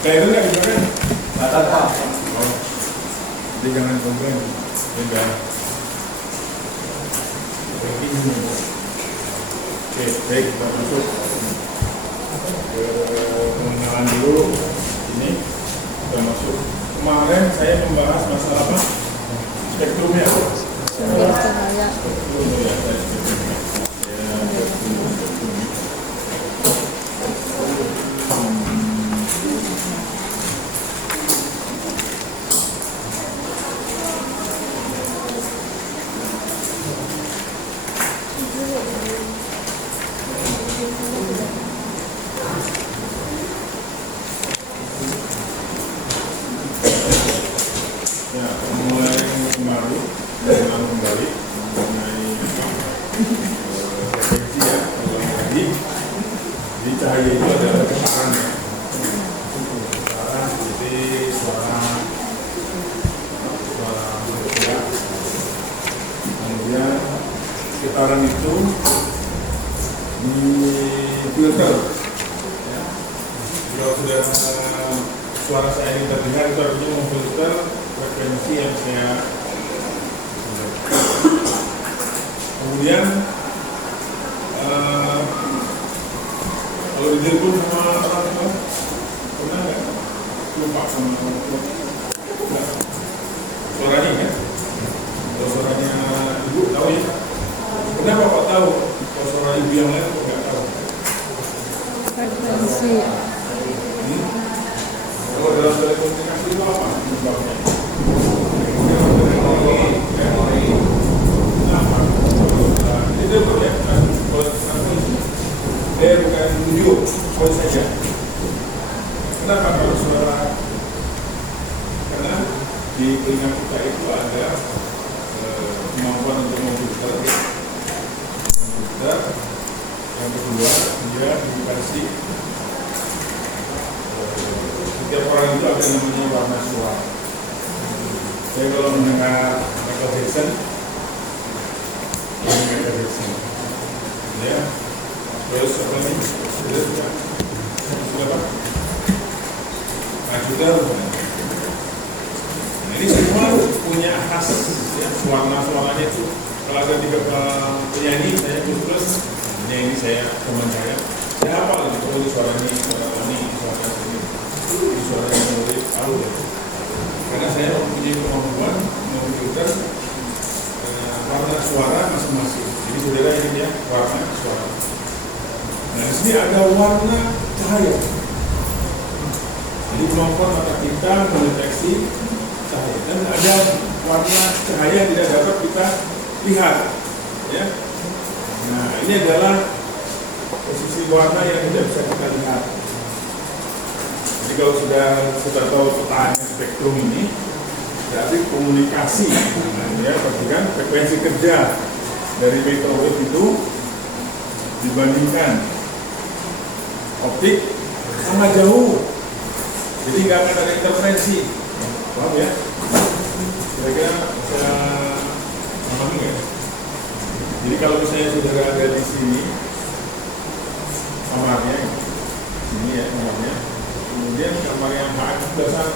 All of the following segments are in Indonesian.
Kayak itu nggak bisa kan? Batal Pak. Oh, jadi jangan komplain. Jangan. Oke, baik, kita masuk ke pengenalan dulu. Ini kita masuk. Kemarin saya membahas masalah apa? Spektrum ya. Sumber cahaya. Spektrum ya, spektrumnya. Ya, spektrum. Ya, mulai kembali mengenai frekuensi ya, kalau tadi di cahaya itu adalah getaran ya, getaran seperti suara bergerak. Kemudian getaran itu difilter ya. Kalau sudah suara saya ini terdengar, itu artinya memfilter frekuensi yang saya kemudian kalau ditelepon sama orang itu pernah nggak lupa sama nggak? Suaranya kan? Kalau suaranya ibu tahu ya? Kenapa Pak tahu? Kalau suara ibu yang lain kok nggak tahu? Frekuensi. Kalau dalam telekomunikasi itu apa penyebabnya? Itu ya, dia bukan video, voice saja. Kenapa kalau suara? Karena di telinga kita itu ada kemampuan untuk memfilter. Yang kedua, dia dikasih setiap orang itu ada namanya warna suara. Saya kalau mendengar Michael Jackson, ya, terus apa nih? Terus apa? Nah, juga. Nah, ini semua punya khas ya, suaranya itu. Kalau ada 3 penyanyi, saya terus ini saya teman saya hafal gitu, oh suara ini, suara ini, suaranya mulai tahu ya. Karena saya mempunyai kemampuan memfilter warna suara masing-masing. Jadi saudara ini dia warna suara. Nah di sini ada warna cahaya. Jadi kemampuan mata kita mendeteksi cahaya, dan ada warna cahaya yang tidak dapat kita lihat. Ya. Nah ini adalah posisi warna yang tidak bisa kita lihat. Jadi kalau sudah tahu petaannya spektrum ini, berarti komunikasi, ya, perhatikan frekuensi kerja dari microwave itu dibandingkan optik sangat jauh, jadi nggak akan ada interferensi, paham ya? Kira-kira bisa pahami nggak? Jadi kalau misalnya saudara ada di sini kamarnya, ini ya kamarnya, kemudian kamar yang sebelah sana,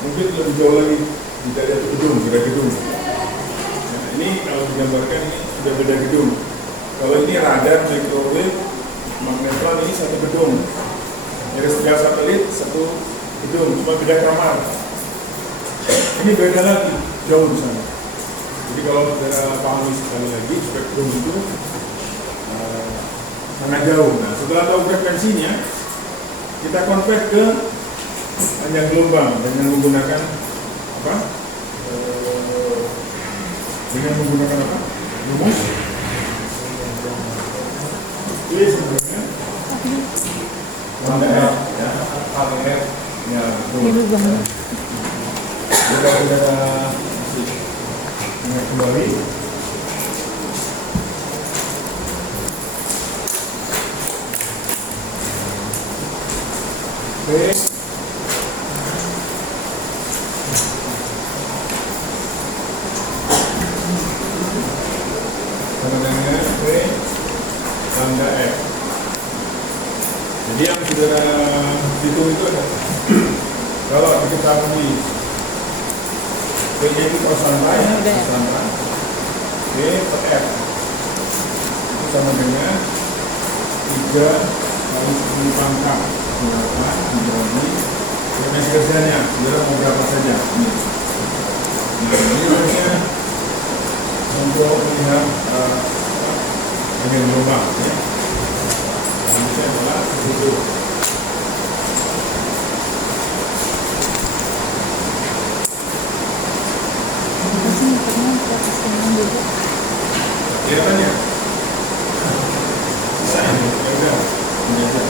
mungkin lebih jauh lagi tidak ada gedung, beda gedung. Nah, ini kalau digambarkan ini sudah beda gedung. Kalau ini radar, microwave, magnetron ini satu gedung. Iris-3 satelit satu gedung, cuma beda kamar. Ini beda lagi, jauh di sana. Jadi kalau saudara pahami sekali lagi, spektrum itu sangat jauh. Nah, setelah tahu frekuensinya, kita convert ke panjang gelombang dengan menggunakan apa? Dengan menggunakan apa? Rumus? Ini sebenarnya ya, ya, betul. Kita sudah ingat kembali. Oke. sama dengan V lambda F. Jadi yang saudara hitung itu ada kalau diketahui V nya itu kosanta ya, kosanta V per F itu sama dengan 3 kali 10 pangkat 8 dibagi dimensi kerjanya, saudara mau berapa saja ini. Nah, ini hanya untuk melihat bagian lubang ya. Ini adalah itu. Kelihatannya bisa ini, ya udah, ini aja.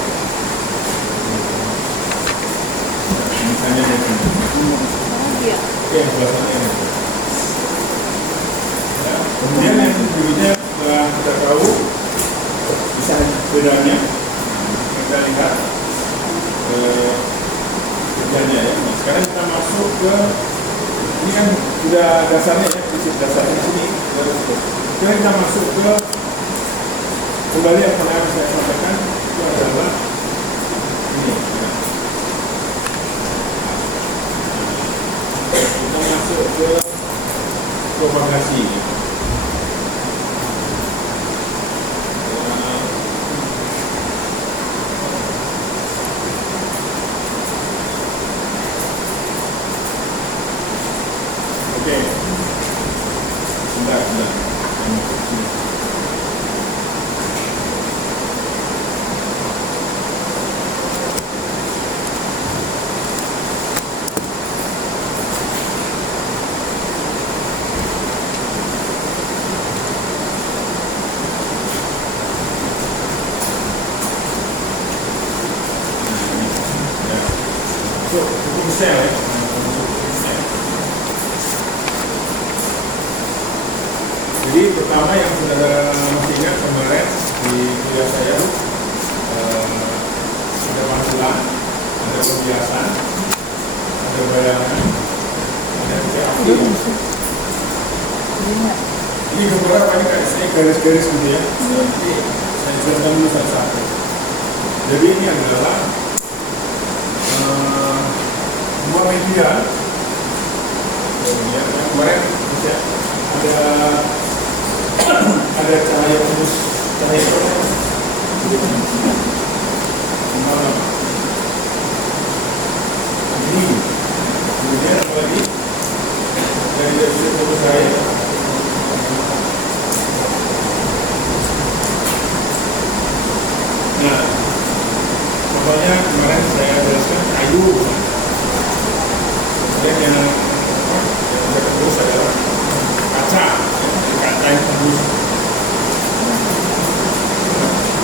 Misalnya dari sini. Oke, yang sebelah sana ini. Ya, kemudian yang berikutnya setelah kita tahu bisa bedanya, kita lihat kerjanya ya. Nah, sekarang kita masuk ke ini kan sudah dasarnya ya, prinsip dasarnya di sini. Sekarang kita masuk ke kembali yang pernah saya sampaikan itu adalah ini. Ya. Kita masuk ke propagasi. Oke, sebentar. Cukup sel ya. Jadi pertama yang saudara masih ingat kemarin di kuliah saya ada pantulan, ada pembiasan, ada bayangan, ada CAP. Ini beberapa ini kayak garis-garis gitu ya. Nanti saya jelaskan dulu satu-satu. Jadi ini adalah dua media yang kemarin ya, ada cahaya tembus cahaya malam ini kemudian apa lagi dari tembus cahaya nah contohnya kemarin saya jelaskan kayu dan yang tembus adalah kaca yang tembus.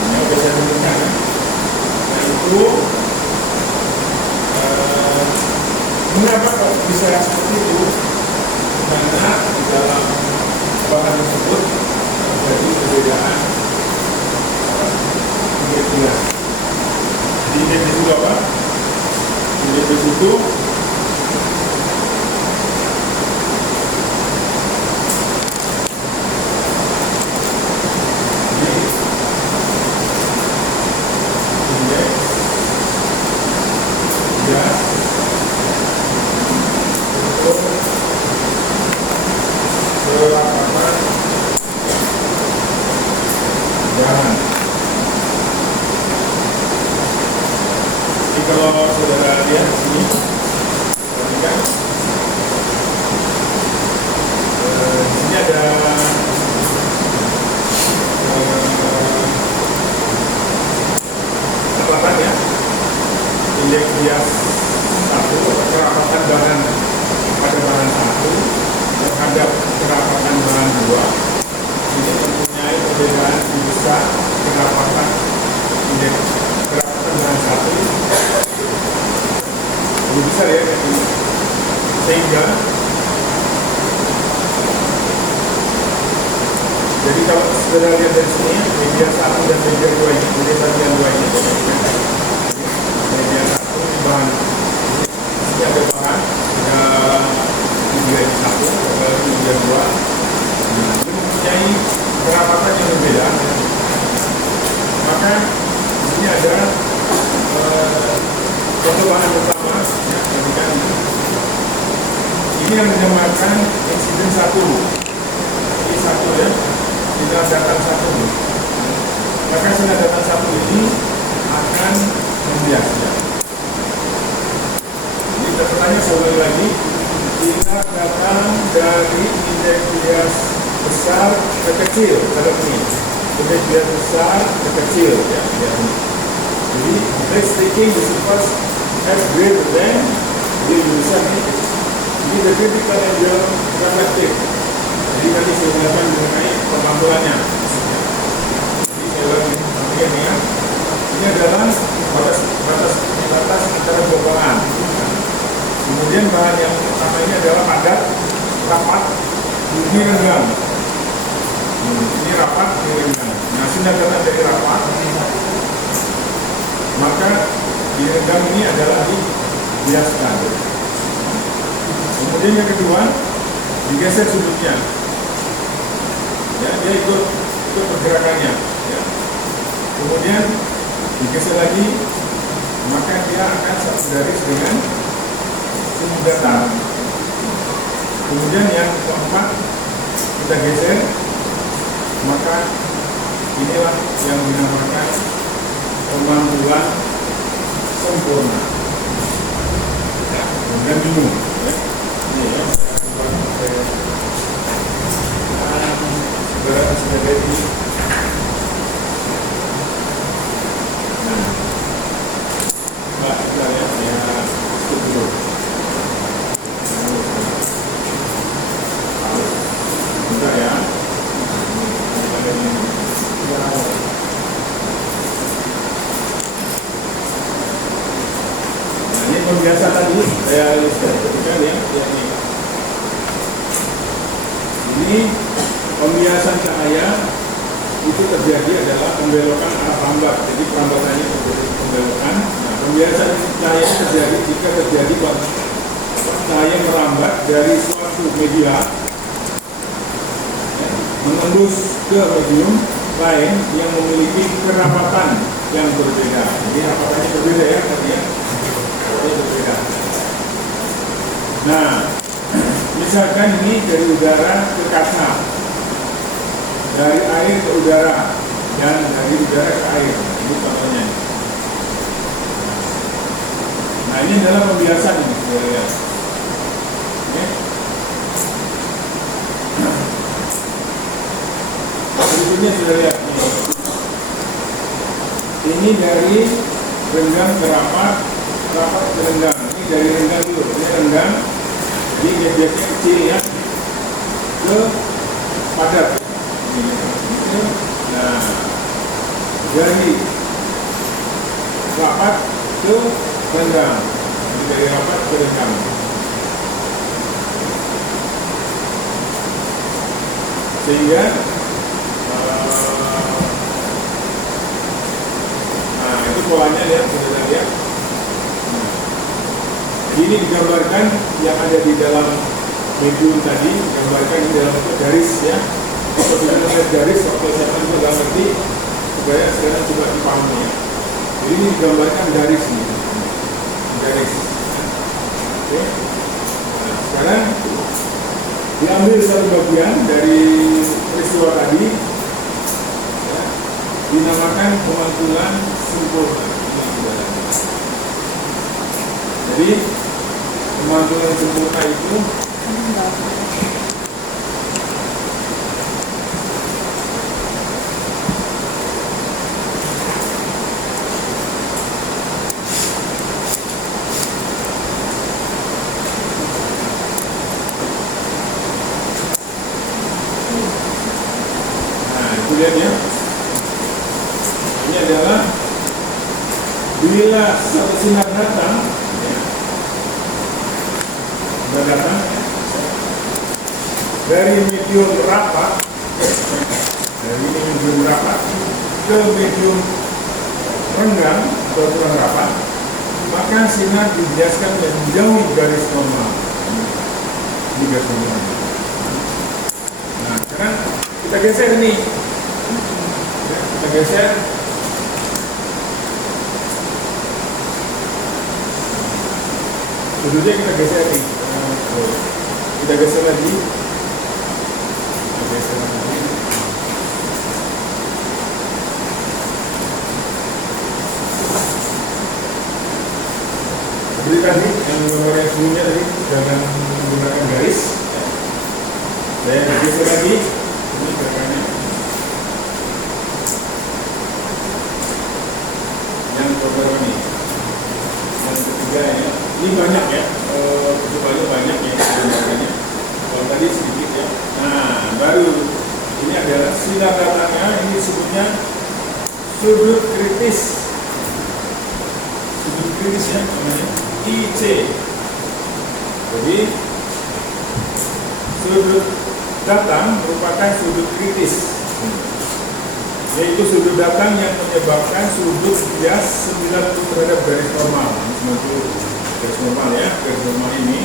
Yang bisa diberikan. Nah itu mengapa kok bisa seperti itu? Karena di dalam bahan tersebut terjadi perbedaan indeks. Jadi indeks itu apa? Indeks itu kalau saudara lihat di sini, perhatikan di sini ada kerapatan ya, indeks bias 1, kerapatan bahan pada bahan 1 terhadap kerapatan bahan 2 ini mempunyai perbedaan lebih besar kerapatan indeks kerapatan bahan 1 lebih besar ya, sehingga jadi kalau saudara lihat dari sini media 1 dan media 2 ini, media 1 dan 2 ini media 1 di bahan ini ada bahan ada media 1 media 2 ini mempunyai kerapatan objek bias besar ke kecil kalau ini objek bias besar ke kecil ya, ya. Jadi let's taking the surface f greater than dia bisa nih. Ini the critical angle reflective. Jadi tadi saya jelaskan mengenai pemantulannya. Jadi saya ulangi lagi ya. Ini adalah batas antara dua bahan. Kemudian bahan yang pertama ini adalah padat, rapat, ini renggang. Ini rapat, ini renggang. Nah, sinar karena dari rapat, maka di renggang ini adalah dibiaskan. Kemudian yang kedua, digeser sudutnya. Ya, dia ikut pergerakannya. Ya. Kemudian digeser lagi, maka dia akan satu garis dengan sudut datar. Kemudian yang keempat kita geser, maka inilah yang dinamakan pemantulan sempurna. Kemudian bingung. Ya. Ini ya. Saudara sudah jadi. Nah, Mbak, kita lihat ya dulu. Bentar ya. Nah, ini pembiasa tadi saya sebutkan ya. Ini pembiasan cahaya itu terjadi adalah pembelokan arah lambat. Jadi perambatannya terjadi pembelokan. Nah, pembiasan cahaya terjadi jika terjadi cahaya merambat dari suatu media menembus ke medium lain yang memiliki kerapatan yang berbeda. Jadi rapatannya berbeda ya tadi ya. Berbeda. Nah, misalkan ini dari udara ke kaca, dari air ke udara, dan dari udara ke air. Ini contohnya. Nah, ini adalah pembiasan ini. Berikutnya sudah lihat. Ini dari renggang ke rapat, rapat ke renggang. Ini dari renggang dulu. Ini renggang. Jadi biasanya kecil ya. Ke padat. Nah, dari rapat ke renggang. Jadi dari rapat ke renggang. Sehingga nah itu polanya lihat sudah lihat. Ini digambarkan yang ada di dalam medium tadi, digambarkan di dalam garis ya. Kalau sudah melihat garis, waktu saya juga nggak ngerti, supaya sekarang coba dipahami ya. Jadi ini digambarkan garis nih, garis. Oke. Nah, sekarang diambil satu bagian dari peristiwa tadi, ya, dinamakan pemantulan sempurna. Jadi pemantulan sempurna itu lihat ya, ini adalah bila satu sinar datang, datang dari medium rapat, dari medium rapat ke medium renggang atau kurang rapat, maka sinar dibiaskan menjauhi garis normal. Ini garis normal. Nah, sekarang kita geser ini. Kita geser. Sudutnya kita geser nih. Kita geser lagi. Kita geser lagi. Seperti tadi yang gambar yang sebelumnya tadi dengan menggunakan garis. Saya digeser lagi. Ini gerakannya. Yang kedua ini. Yang ketiga ya. Ini banyak ya. Percobanya banyak ya. Gerakannya. Kalau tadi sedikit ya. Nah, baru ini adalah sinar datangnya. Ini disebutnya sudut kritis. Sudut kritis ya namanya IC. Jadi sudut datang merupakan sudut kritis, yaitu sudut datang yang menyebabkan sudut bias 90 terhadap garis normal. 90 garis normal ya, garis normal ini.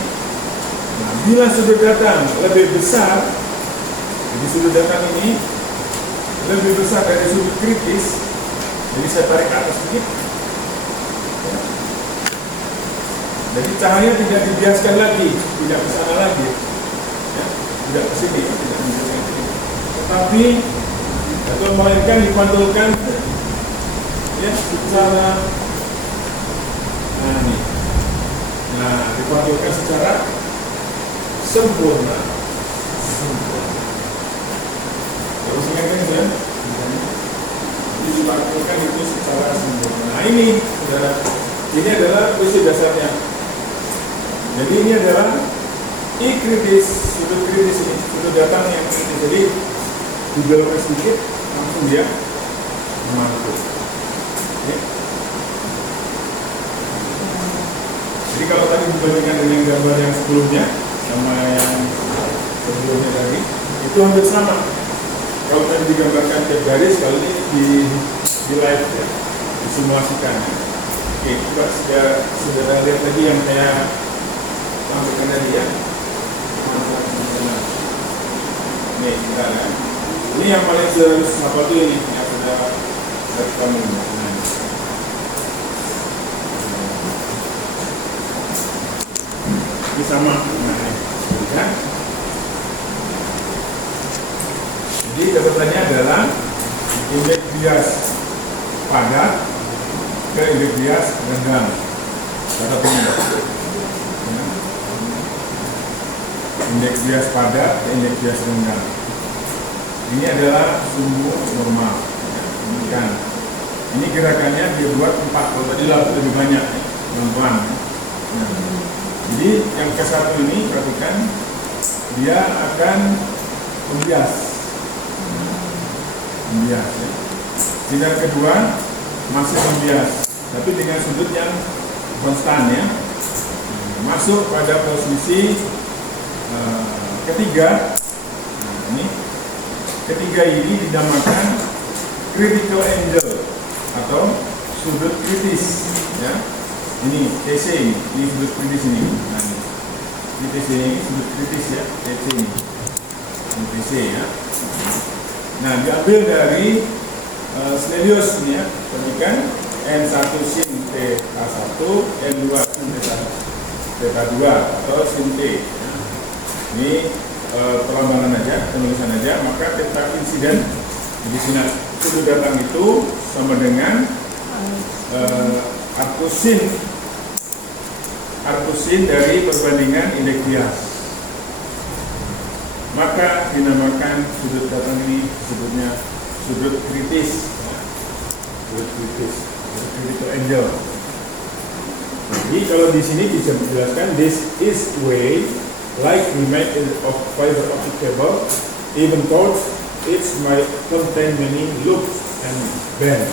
Nah, bila sudut datang lebih besar, jadi sudut datang ini lebih besar dari sudut kritis, jadi saya tarik ke atas sedikit. Ya. Jadi cahaya tidak dibiaskan lagi, tidak ke sana lagi. Tidak ke sini, tidak bisa ke sini. Tetapi atau melainkan dipantulkan ya secara dipantulkan secara sempurna. Terus ingatkan ya, dipantulkan itu secara sempurna. Nah ini saudara, ini adalah prinsip dasarnya. Jadi ini adalah I kritis, sudut kritis ini, sudut datang yang kritis. Jadi dibelokkan sedikit, langsung dia memantul. Ya. Jadi kalau tadi dibandingkan dengan gambar yang sebelumnya, sama yang sebelumnya tadi, itu hampir sama. Kalau tadi digambarkan tiap garis, kalau ini di live ya, disimulasikan. Ya. Oke, coba sudah lihat lagi yang saya sampaikan tadi ya. Nih, kita lihat. Ini yang paling apa tuh ini yang sudah dari kamu. Ini sama. Nah, jadi catatannya adalah indeks bias padat ke indeks bias renggang. Catatannya. Indeks bias padat ke indeks bias renggang. Ini adalah sumbu normal. Kan. Ini gerakannya dia buat 4. Kalau tadi lebih banyak, pelan-pelan. Nah, jadi yang ke satu ini perhatikan, dia akan membias. Ya. Sinar kedua masih membias, tapi dengan sudut yang konstan ya. Masuk pada posisi ketiga. Nah, ini ketiga ini dinamakan critical angle atau sudut kritis ya. Ini TC ini sudut kritis ini. Nah, ini TC ini sudut kritis ya, TC ini TC ya. Nah, diambil dari Snellius ini ya, perhatikan N1 sin Theta1, N2 sin Theta2 atau sin T. Ini perlambangan aja, penulisan aja, maka theta insiden di sini sudut datang itu sama dengan arcusin dari perbandingan indeks bias. Maka dinamakan sudut datang ini sebutnya sudut kritis, sudut kritis, critical angle. Jadi kalau di sini bisa dijelaskan, this is way like we made of fiber optic cable, even though it might contain many loops and bends.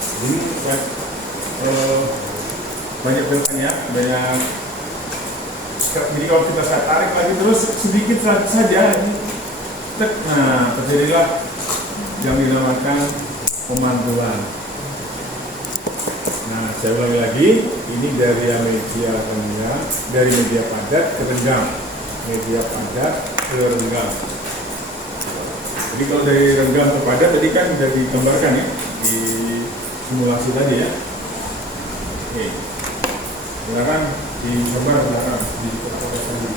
Jadi banyak bentuknya, banyak. Jadi kalau kita tarik lagi terus sedikit saja, nah terjadilah yang dinamakan pemantulan. Nah, saya ulangi lagi, ini dari media renggang, dari media padat ke renggang, media padat ke renggang. Jadi kalau dari renggang ke padat tadi kan sudah digambarkan ya di simulasi tadi ya. Oke, silakan dicoba belakang di foto sendiri.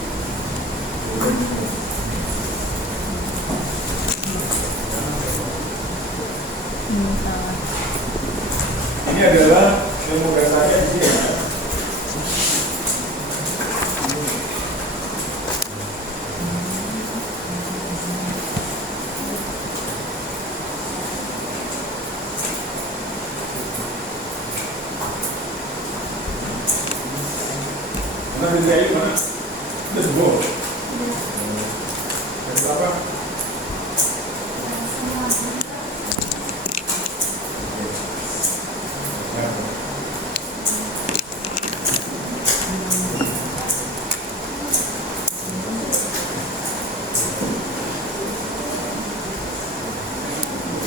Ini adalah ilmu dasarnya di sini. dari mana? Udah sembuh. Yang berapa?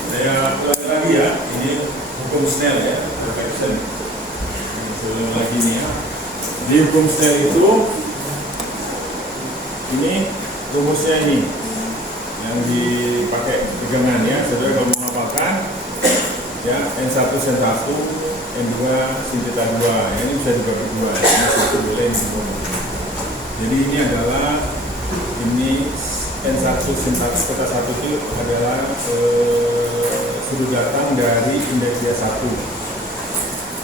Saya ulangi lagi ya, ini hukum Snell ya, reflection. Ulangi lagi nih ya. Di hukum Snell itu, ini rumusnya ini yang dipakai pegangan ya. Saudara kalau mau hafalkan, ya N1 sin 1, N2 sin theta 2, ya, ini bisa dibagi dua, ya. Ini satu boleh ini dua. Jadi ini adalah N1 sin 1 theta 1 itu adalah sudut datang dari indeks dia 1.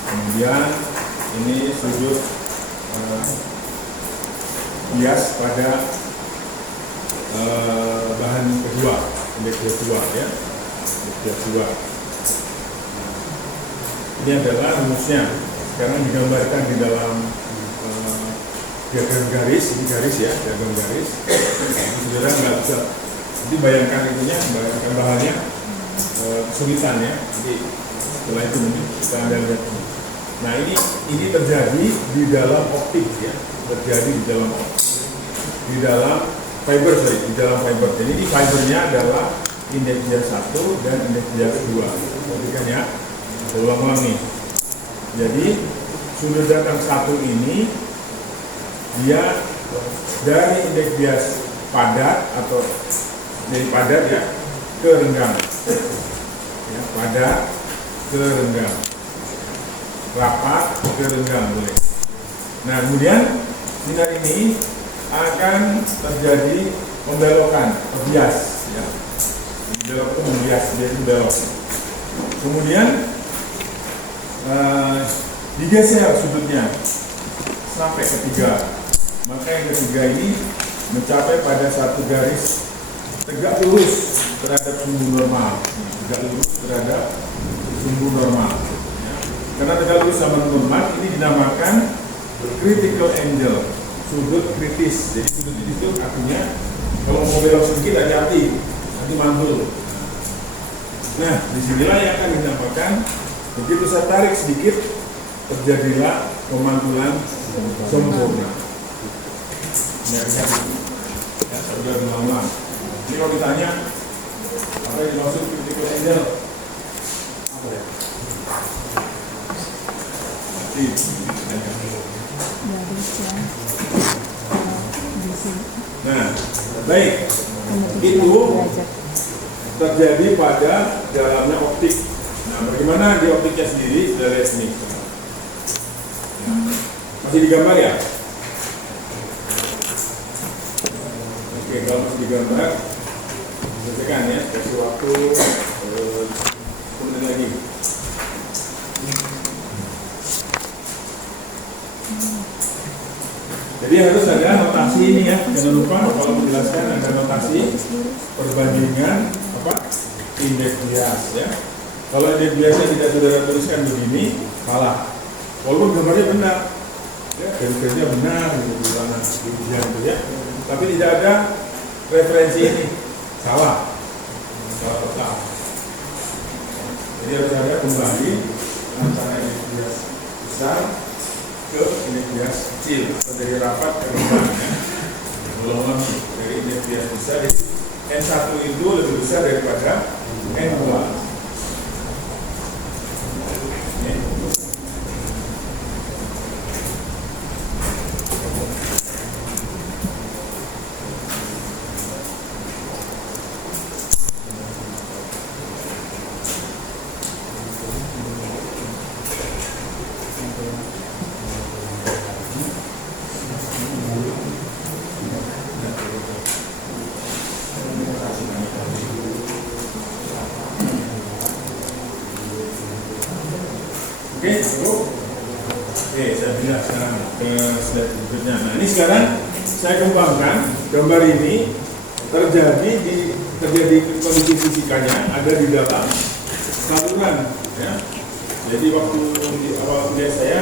Kemudian ini sudut bias pada bahan kedua, indeks dia 2 ya, indeks dia 2. Ini adalah rumusnya. Sekarang digambarkan di dalam diagram garis, ini garis ya, diagram garis. Saudara nggak bisa, jadi bayangkan itunya, bayangkan bahannya kesulitan ya. Jadi setelah itu mungkin kita ada lihat. Nah ini terjadi di dalam optik ya, terjadi di dalam optik, di dalam fiber di dalam fiber. Jadi di fibernya adalah indeks dia 1 dan indeks dia 2. Perhatikan ya, ulang-ulang nih. Jadi sudut datang 1 ini dia dari indeks bias padat atau dari padat ya ke renggang, ya, padat ke renggang, rapat ke renggang boleh. Nah kemudian sinar ini akan terjadi pembelokan, bias, ya, belok itu membias, dia itu belok. Kemudian digeser sudutnya sampai ketiga. Maka yang ketiga ini mencapai pada satu garis tegak lurus terhadap sumbu normal, tegak lurus terhadap sumbu normal. Ya. Karena tegak lurus sama normal ini dinamakan critical angle, sudut kritis. Jadi sudut itu artinya kalau mau belok sedikit hati-hati, nanti mantul. Nah, disinilah yang akan dinamakan begitu saya tarik sedikit terjadilah pemantulan sempurna. Ya, sudah berulang-ulang. Ini kalau ditanya apa yang dimaksud critical angle? Apa ya? Nah, baik. Itu terjadi pada dalamnya optik. Nah, bagaimana di optiknya sendiri? Sudah lihat sini. Masih digambar ya? Oke, kalau masih digambar, selesaikan ya. Kasih waktu 10 menit lagi. Jadi harus ada notasi ini ya. Jangan lupa kalau menjelaskan ada notasi perbandingan apa? Indeks bias ya. Kalau indeks biasnya tidak saudara tuliskan begini, salah. Walaupun gambarnya benar, ya, garis-garisnya benar, gitu, ya. Tapi tidak ada referensi ini, salah total. Jadi harus ada kembali antara indeks bias besar ke indeks bias kecil, atau dari rapat ke renggang. Ulang-ulang dari indeks bias besar, N1 itu lebih besar daripada N2. Oke, saya pindah sekarang ke slide berikutnya. Nah, ini sekarang saya kembangkan gambar ini terjadi kondisi fisikanya ada di dalam saluran, ya. Jadi waktu di awal kuliah saya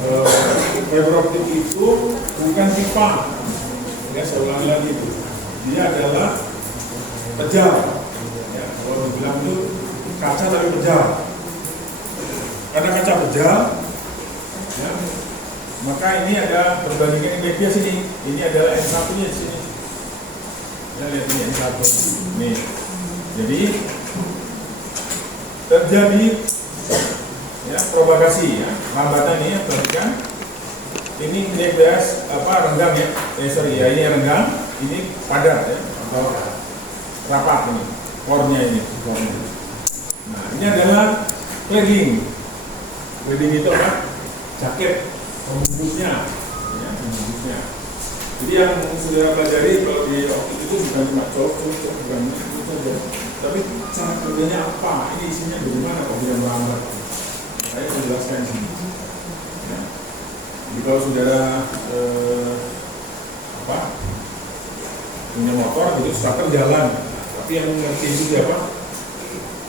fiber optik itu bukan pipa. Ya, saya ulangi lagi itu. Dia adalah pejal. Ya, kalau dibilang itu kaca tapi pejal. Karena kaca pejal, ya, maka ini ada perbandingan media sini. Ini adalah N1-nya di sini. Ya, lihat ini N1. Nih. Jadi terjadi ya propagasi ya, hambatan ini ya, perhatikan. Ini bias renggang ya. Ya ini renggang, ini padat ya, atau rapat ini. Core-nya ini, core-nya. Nah, ini adalah cladding. Cladding itu apa? Jaket pembungkusnya, ya, pembungkusnya. Jadi yang saudara pelajari kalau di optik itu bukan cuma cocok, bukan itu saja. Tapi cara kerjanya apa? Ini isinya bagaimana kok bisa merambat? Saya menjelaskan di sini. Ya. Jadi kalau saudara punya motor, itu starter jalan. Tapi yang mengerti itu siapa?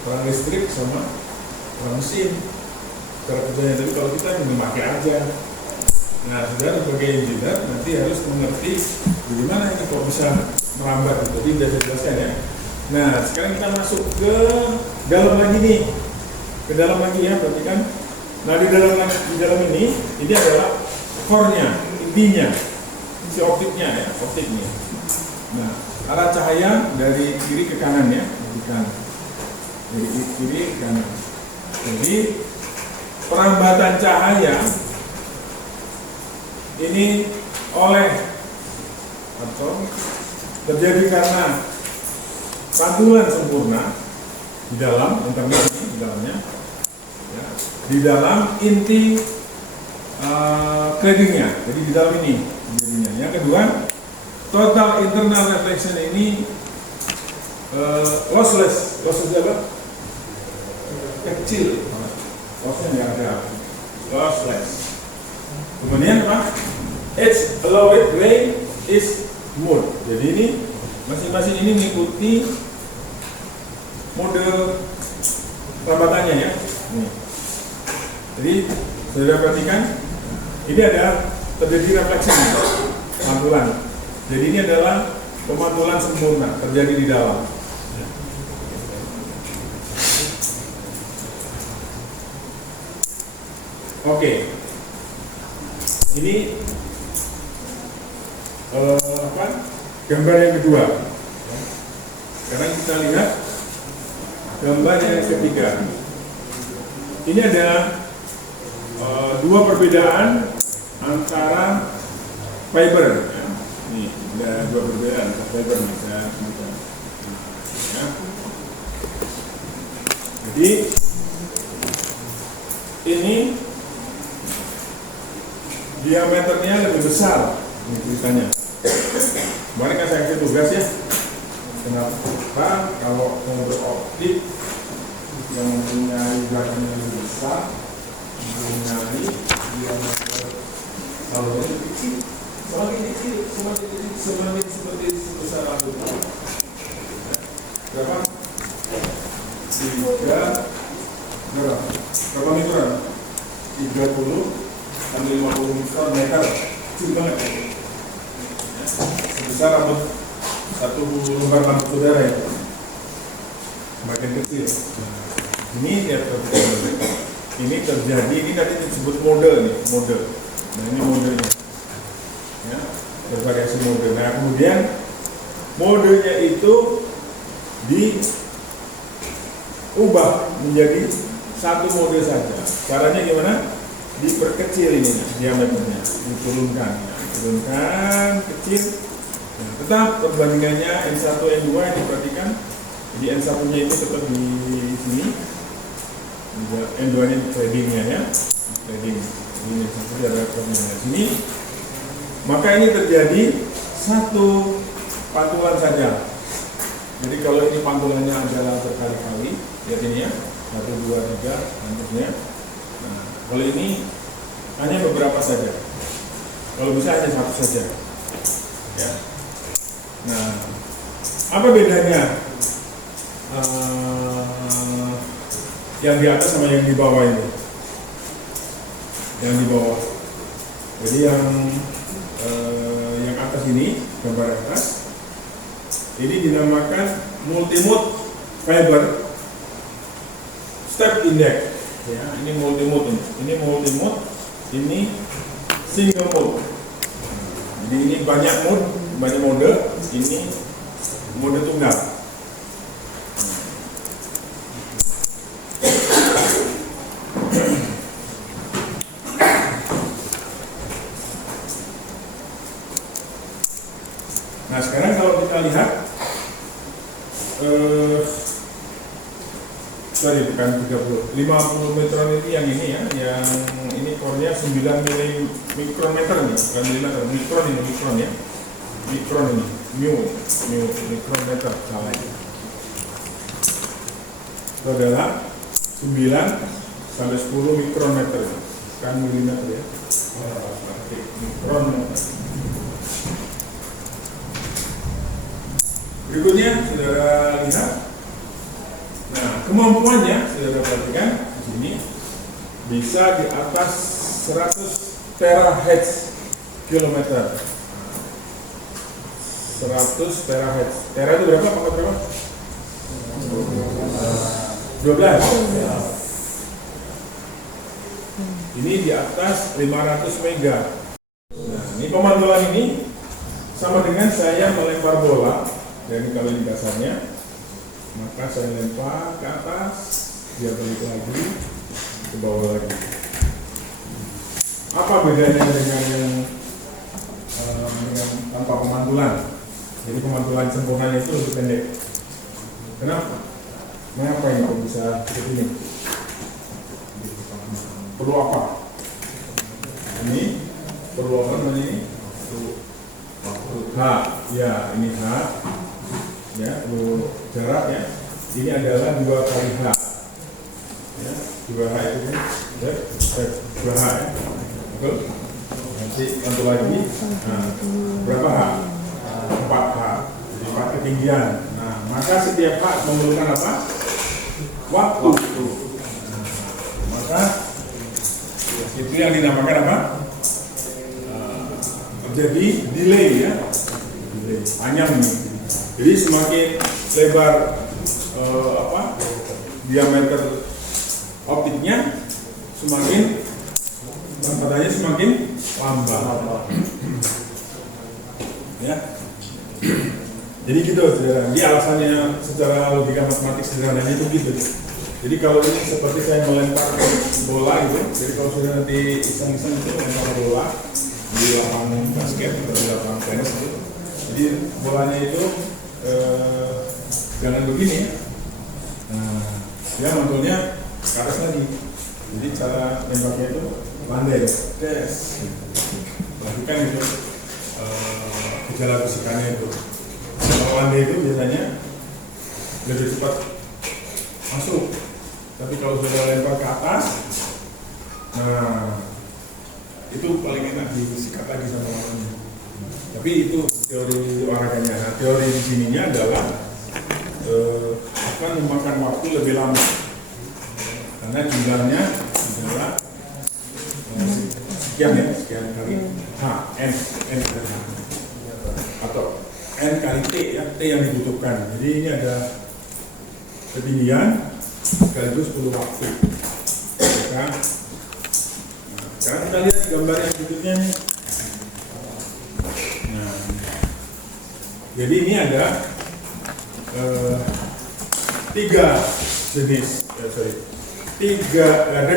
Perang listrik sama perang mesin. Cara kerjanya, tapi kalau kita memakai aja. Nah, saudara sebagai engineer nanti harus mengerti bagaimana ini kok bisa merambat. Jadi sudah saya jelaskan ya. Nah, sekarang kita masuk ke dalam lagi nih. Ke dalam lagi ya, berarti kan. Nah, di dalam ini adalah core-nya, intinya, si optiknya ya, optiknya. Nah, arah cahaya dari kiri ke kanan ya, dari kiri ke kanan. Jadi perambatan cahaya ini terjadi karena pantulan sempurna di dalam internet ini, di dalamnya, ya, di dalam inti claddingnya. Jadi di dalam ini jadinya. Yang kedua, total internal reflection ini lossless apa? Kecil, lossnya nggak ada, lossless. Kemudian apa? Each allowed ray is mode. Jadi ini masing-masing ini mengikuti model perambatannya ya. Jadi saudara perhatikan, ini ada terjadi refleksi pantulan. Jadi ini adalah pemantulan sempurna terjadi di dalam. Oke. Ini gambar yang kedua. Sekarang kita lihat gambar yang ketiga. Ini ada dua perbedaan antara fiber. Ya. Ini ada dua perbedaan antara fiber nih, saya tunjukkan. Ya. Jadi ini diameternya lebih besar, ini tulisannya. Kemarin kan saya kasih tugas ya. Kenapa kalau mau beroptik yang mempunyai belakangnya lebih besar, mempunyai diameter salurnya lebih kecil, semakin seperti sebesar rambut. Berapa? Berapa meteran? 30 sampai 50 mikrometer, kecil banget ya. Sebesar rambut satu lembar rambut saudara ya, semakin kecil. Ini ya ini terjadi, ini tadi disebut model nih, model. Nah ini modelnya, ya, bervariasi model. Nah kemudian modelnya itu diubah menjadi satu model saja. Caranya gimana? Diperkecil ini diameternya, diturunkan, kecil. Nah, tetap perbandingannya N1 N2 yang diperhatikan. Jadi N1-nya itu tetap di sini, N2-nya claddingnya ya, cladding. Ini satu ada perbandingan di sini. Maka ini terjadi satu pantulan saja. Jadi kalau ini pantulannya adalah berkali-kali, lihat ini ya, 1, 2, 3, pantusnya. Nah, kalau ini hanya beberapa saja. Kalau bisa hanya satu saja. Ya. Nah, apa bedanya yang di atas sama yang di bawah ini? Yang di bawah Jadi yang atas ini, gambar atas, ini dinamakan multi-mode fiber step index. Ya, ini multi-mode, ini multi-mode, ini single mode. Jadi ini banyak mode, ini mode tunggal. Nah sekarang kalau kita lihat, sorry bukan 50 mikron ini yang ini core-nya 9 mikrometer nih, bukan milimeter, mikron ya, mikron ini, mikrometer, salah ini. Itu adalah 9 sampai 10 mikrometer, bukan milimeter ya, mikrometer. Berikutnya saudara lihat. Nah, kemampuannya saudara perhatikan di sini bisa di atas 100 terahertz kilometer. 100 terahertz. Tera itu berapa? Pangkat berapa? 12. Ini di atas 500 mega. Nah, ini pemantulan ini sama dengan saya melempar bola dari kalau ini dasarnya, maka saya lempar ke atas, dia balik lagi ke bawah lagi. Apa bedanya dengan yang dengan tanpa pemantulan? Jadi pemantulan sempurna itu lebih pendek. Kenapa? Mengapa ini kok bisa seperti ini? Perlu apa? Ini perlu apa namanya ini? H, ya ini H, ya perlu jarak ya. Ini adalah 2 kali H, ya 2 H itu kan, 2 H ya, betul. Nanti untuk lagi, nah, berapa H? 4 H, jadi 4 ketinggian. Nah, maka setiap H memerlukan apa? Waktu. Nah, maka itu yang dinamakan apa? Terjadi delay ya, anyam nih. Jadi semakin lebar diameter optiknya, semakin kecepatan semakin lambat. Ya. Jadi gitu saudara. Jadi alasannya secara logika matematik sederhananya itu gitu. Jadi kalau ini seperti saya melempar bola gitu. Jadi kalau sudah nanti iseng-iseng itu melempar bola di lapangan basket atau di lapangan tenis itu. Jadi bolanya itu jangan begini ya. Nah, dia mantulnya ke atas lagi. Jadi cara nembaknya itu landai, tes. Lakukan itu gejala fisikannya itu. Kalau landai itu biasanya lebih cepat masuk. Tapi kalau sudah lempar ke atas, nah itu paling enak disikat lagi sama orangnya. Tapi itu teori olahraganya. Nah, teori di sininya adalah akan memakan waktu lebih lama karena jumlahnya adalah sekian kali H, N atau N kali T ya, T yang dibutuhkan. Jadi ini ada ketinggian sekaligus perlu waktu. Maka, sekarang kita lihat gambar yang berikutnya nih. Nah, jadi ini ada 3 jenis, ada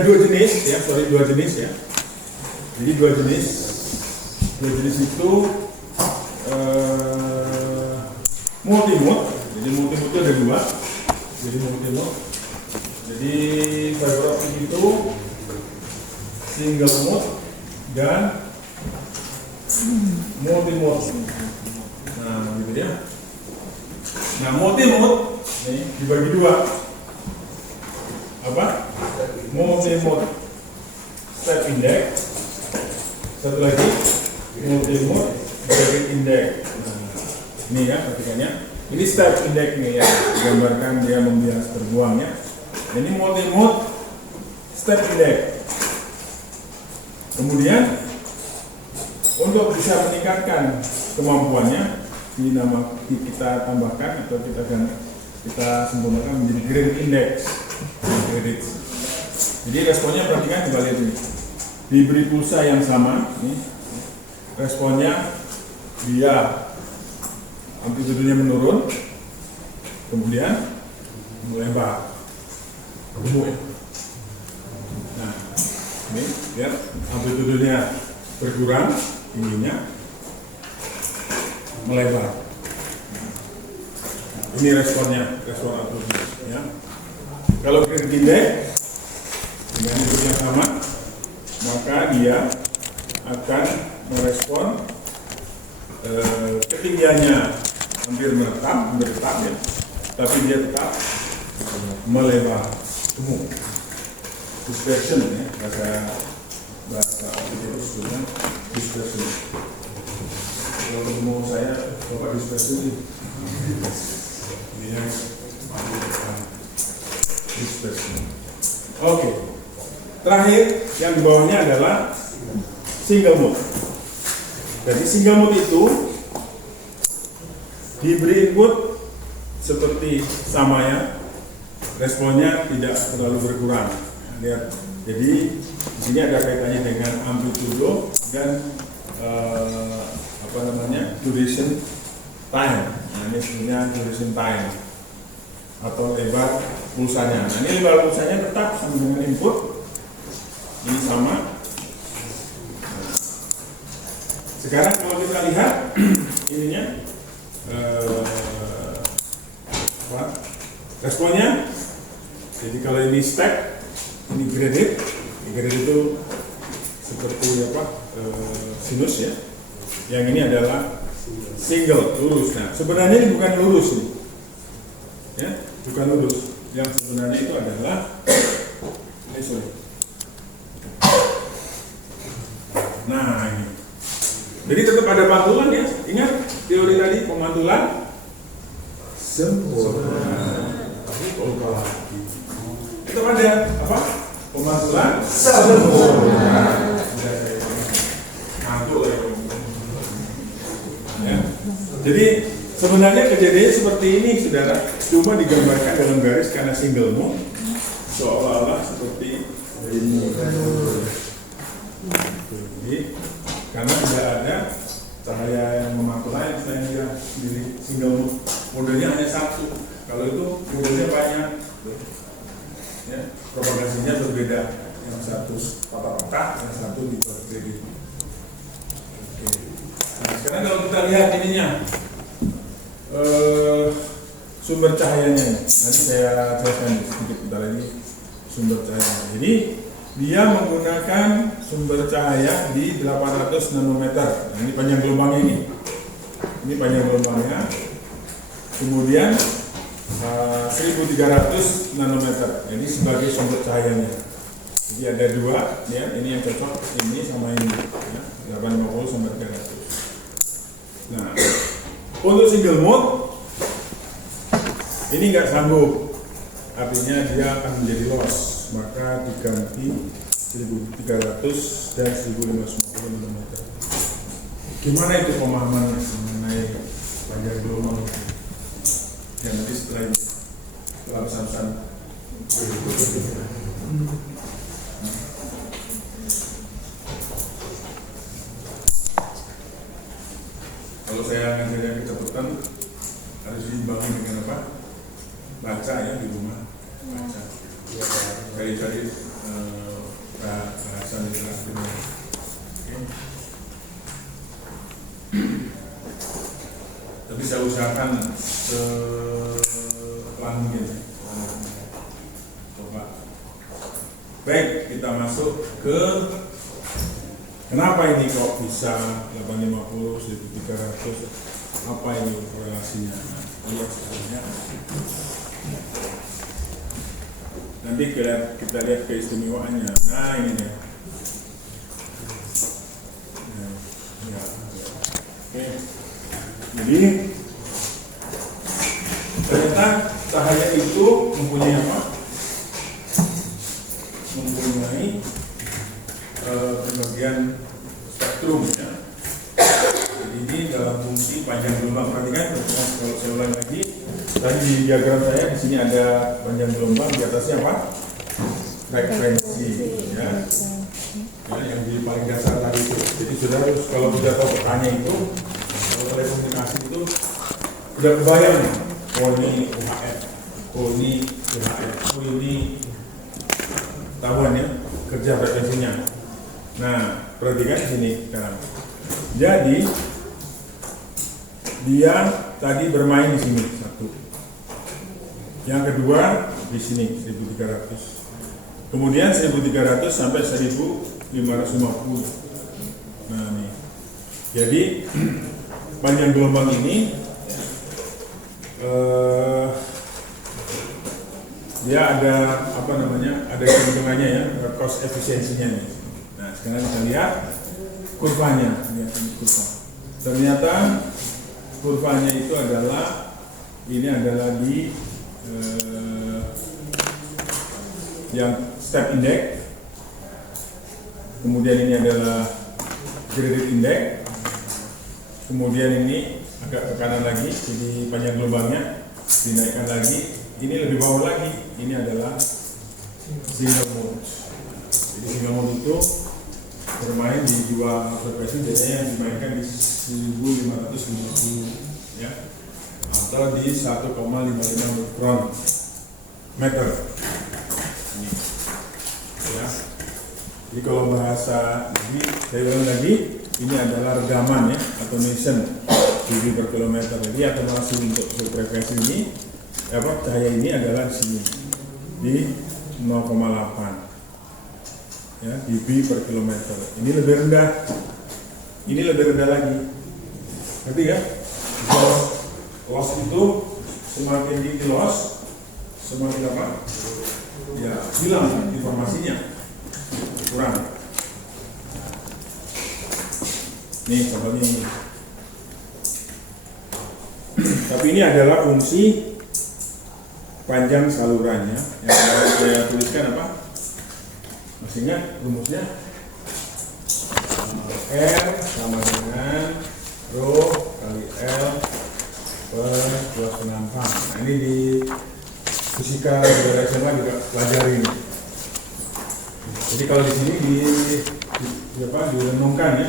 2 jenis ya, 2 jenis ya. Jadi 2 jenis itu multi-mode. Jadi multi-mode itu ada 2. Jadi multi-mode. Jadi fiber optic itu single mode dan multi-mode. Nah, gitu ya. Nah, multi-mode ini dibagi 2. Apa? Multi-mode step index. Satu lagi multi-mode bracket index. Nah, ini ya perhatikannya. Ini step index nih ya, digambarkan dia membias terbuang ya. Ini multi-mode step index. Kemudian untuk bisa meningkatkan kemampuannya, ini nama kita tambahkan atau kita sempurnakan menjadi grade index. Jadi responnya perhatikan coba lihat ini. Diberi pulsa yang sama, ini responnya dia amplitudenya menurun, kemudian melebar. Nah, ini lihat amplitudenya berkurang, tingginya melebar. Ini responnya, respon amplitude. Ya. Kalau grade index dengan itu yang sama, maka dia akan merespon ketinggiannya hampir menetap ya, tapi dia tetap melebar, gemuk. Dispersion ya, bahasa itu sebetulnya dispersion. Kalau mau saya coba dispersion ini yang dispersion. Oke. Terakhir yang di bawahnya adalah single mode. Jadi single mode itu diberi input seperti sama ya, responnya tidak terlalu berkurang. Lihat, jadi di sini ada kaitannya dengan amplitudo dan duration time. Nah, ini sebenarnya duration time atau lebar pulsanya. Nah, ini lebar pulsanya tetap sama dengan input. Ini sama. Sekarang kalau kita lihat ininya responnya. Jadi kalau ini stack, ini graded. Graded itu seperti sinus ya. Yang ini adalah single, lurus. Nah, sebenarnya ini bukan lurus nih. Ya, bukan lurus. Yang sebenarnya itu adalah nah ini. Jadi tetap ada pantulan ya. Ingat teori tadi pemantulan sempurna. Tetap ada apa? Pemantulan sempurna. Ya. Jadi sebenarnya kejadiannya seperti ini, saudara. Cuma digambarkan dalam garis karena single mode, seolah-olah seperti ini. Jadi karena tidak ada cahaya yang memantul lain selain dia sendiri, single mode. Modenya hanya satu. Kalau itu modenya banyak. Ya, propagasinya berbeda. Yang satu patah-patah, yang satu di kredit. Nah, sekarang kalau kita lihat ininya, sumber cahayanya. Nanti saya jelaskan sedikit bentar lagi sumber cahayanya. Jadi dia menggunakan sumber cahaya di 800 nanometer. Nah, ini panjang gelombangnya ini. Ini panjang gelombangnya. Kemudian 1300 nanometer. Ini sebagai sumber cahayanya. Jadi ada dua, ya. Ini yang cocok, ini sama ini. Ya, 850 sampai 300. Nah, untuk single mode ini nggak sanggup, artinya dia akan menjadi loss, maka diganti 1300 dan 1550 nm. Gimana itu pemahamannya mengenai panjang gelombang? Ya nanti setelah ini, setelah pesan-pesan. Kalau saya ngajarin kecepatan harus diimbangi dengan apa? Baca ya di rumah, baca. Cari-cari bahasa literaturnya. Tapi saya usahakan sepelan mungkin. Coba. Baik, kita masuk ke kenapa ini kok bisa 850, 1300? Apa ini korelasinya? Lihat sebenarnya. Nanti kita lihat keistimewaannya. Nah ini nih. Ya. Oke. Jadi ternyata cahaya itu mempunyai apa? Mempunyai berbagian spektrum ya. panjang gelombang. Perhatikan, kalau saya ulang lagi, tadi di diagram saya di sini ada panjang gelombang, di atasnya apa? Frekuensi, ya. Ya, yang di paling dasar tadi itu. Jadi sudah harus kalau sudah tahu petanya itu, kalau telekomunikasi itu udah kebayang. Oh ini UHF, oh ini UHF, oh ini tahuan ya kerja frekuensinya. Nah, perhatikan di sini sekarang. Jadi dia tadi bermain di sini satu. Yang kedua di sini 1300. Kemudian 1300 sampai 1550. Nah, nih. Jadi panjang gelombang ini dia ada apa namanya? Ada hitungannya ya, cost efisiensinya nih. Nah, sekarang kita lihat kurvanya, lihat ini kurva. Ternyata kurvanya itu adalah ini adalah di yang step index, kemudian ini adalah gradient index, kemudian ini agak ke kanan lagi, jadi panjang gelombangnya dinaikkan lagi, ini lebih bawah lagi, ini adalah single mode. Jadi single mode itu bermain di dua frekuensi, biasanya yang dimainkan di 1550 ya, atau di 1,55 mikrometer. Ini ya. Jadi kalau bahasa ini saya ulang lagi, ini adalah redaman ya, atau measurement dB per kilometer. Jadi akumulasi untuk frekuensi ini cahaya ini adalah di sini di 0,8 ya, dB per kilometer. Ini lebih rendah, ini lebih rendah lagi. Ngerti ya? Kalau loss itu semakin tinggi loss, semakin apa? Ya hilang informasinya, kurang. Nih contohnya ini. Tapi ini adalah fungsi panjang salurannya yang saya tuliskan apa? Masih ingat rumusnya? R sama dengan rho kali L per luas penampang. Nah ini di fisika dari SMA juga pelajari ini. Jadi kalau di sini direnungkan ya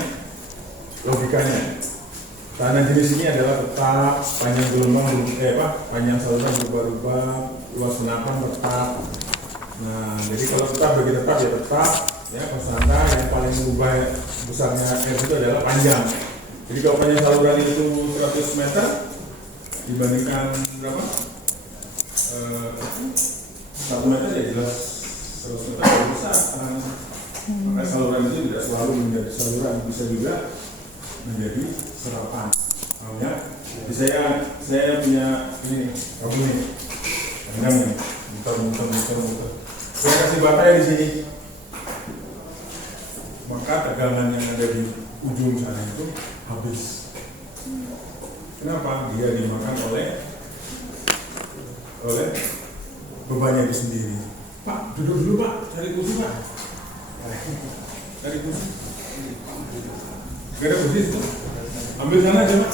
logikanya. Tanah jenis ini adalah tetap, panjang gelombang panjang saluran berubah-ubah, luas penampang tetap. Nah, jadi kalau tetap bagi tetap ya tetap, ya konstanta yang paling berubah besarnya R itu adalah panjang. Jadi kalau panjang saluran itu 100 meter dibandingkan berapa? 1 meter ya jelas 100 meter lebih besar. Maka saluran itu tidak selalu menjadi saluran, bisa juga menjadi serapan. Ya. Jadi saya punya ini kamu nih, panjang nih, muter. Saya kasih baterai di sini. Maka tegangan yang ada di ujung sana itu habis. Kenapa? Dia dimakan oleh bebannya itu sendiri. Pak, duduk dulu Pak, cari kursi Pak. Cari kursi. Gak ada kursi itu. Ambil sana aja Pak.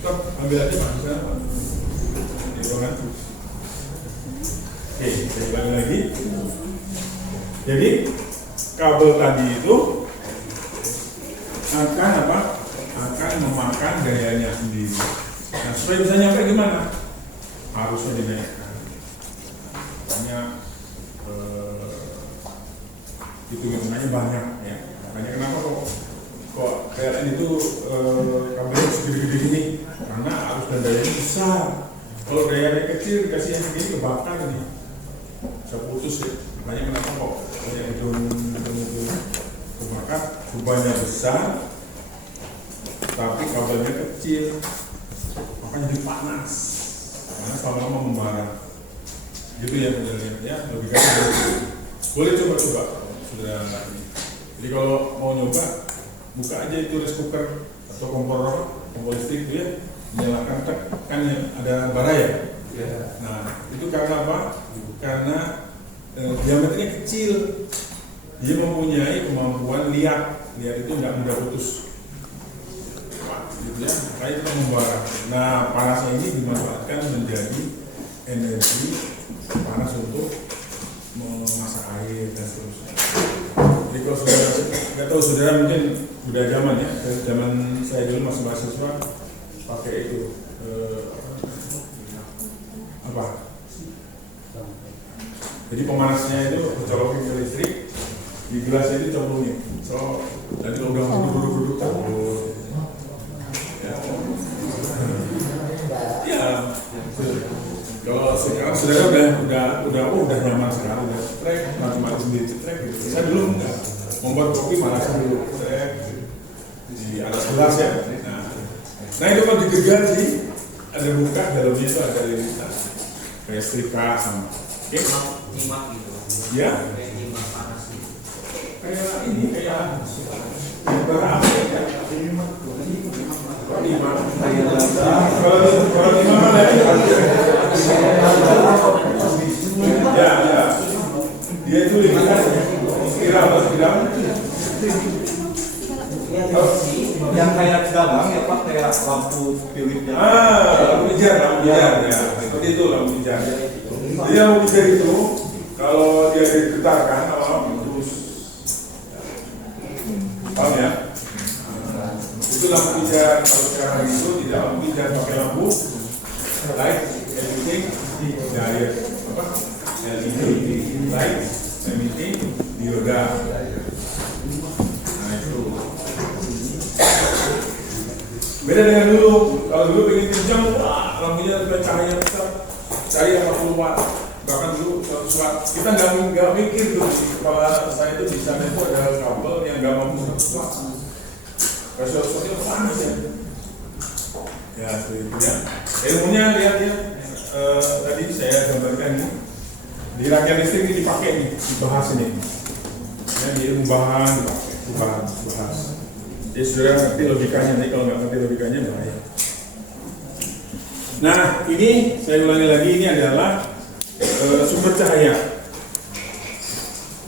Stop, ambil aja Pak, di sana Pak. Di ruangan. Oke, saya ulangi lagi. Jadi kabel tadi itu akan apa? Akan memakan gayanya sendiri. Nah, supaya bisa nyampe gimana? Harusnya dinaikkan. Makanya hitung-hitungannya banyak ya. Makanya kenapa kok PLN itu kabelnya segede-gede gini? Karena arus dan dayanya besar. Kalau dayanya kecil dikasih yang segini kebakar nih. Bisa putus ya. Makanya kenapa kok punya gedung kebakar? Bebannya besar, tapi kabelnya kecil. Makanya jadi panas. Panas lama-lama membara. Gitu ya modelnya ya. Logikanya boleh coba-coba. Sudah ini. Jadi kalau mau nyoba, buka aja itu rice cooker atau kompor listrik itu ya, nyalakan kan ada bara ya. Nah itu karena apa? Karena diameternya kecil, dia mempunyai kemampuan lihat itu nggak mudah putus. ya, makanya kita membara. Nah, panasnya ini dimanfaatkan menjadi energi panas untuk memasak air dan seterusnya. Jadi kalau saudara, nggak tahu saudara mungkin udah zaman ya, dari zaman saya dulu masih mahasiswa pakai itu apa? Jadi pemanasnya itu colokin ke listrik, di gelasnya itu cemplungin. So, nanti kalau udah duduk campur. Ya, kalau sekarang saudara udah nyaman sekarang, udah trek, macam-macam di trek gitu. Saya dulu enggak, membuat kopi manasin dulu, trek di atas gelas ya. Nah itu kalau digegar sih, ada buka dalamnya itu ada liritan, kayak setrika sama. Nyimak gitu. Ya. Kayak nyimak panas gitu. Kayak ini, kayak bara apa ya? Kalau lima mana ya, dia itu limitan kira yang kayak dagang ya Pak, kayak lampu pilihnya. lampu pijar ya, seperti itu lampu pijar. Jadi lampu pijar itu kalau dia digetarkan terus, paham ya? Itu lampu pijar. Kalau sekarang itu tidak lampu pijar, pakai lampu light emitting diode, apa? LED light emitting dioda. Nah itu beda dengan dulu. Kalau dulu pengen pinjam, wah lampunya cahaya besar, cahaya 40 watt. Bahkan dulu 100 watt. Kita nggak mikir tuh di kepala saya itu di sana itu ada kabel yang nggak mampu 100 watt. Kalau itu panas ya. Ya, seperti itu ya. Ilmunya lihat ya. Tadi saya gambarkan ini. Di rangkaian listrik ini dipakai nih, dibahas ini. Ya, di ilmu bahan dipakai, dibahas. Jadi saudara ngerti logikanya, nih kalau nggak ngerti logikanya bahaya. Nah, ini saya ulangi lagi, ini adalah sumber cahaya.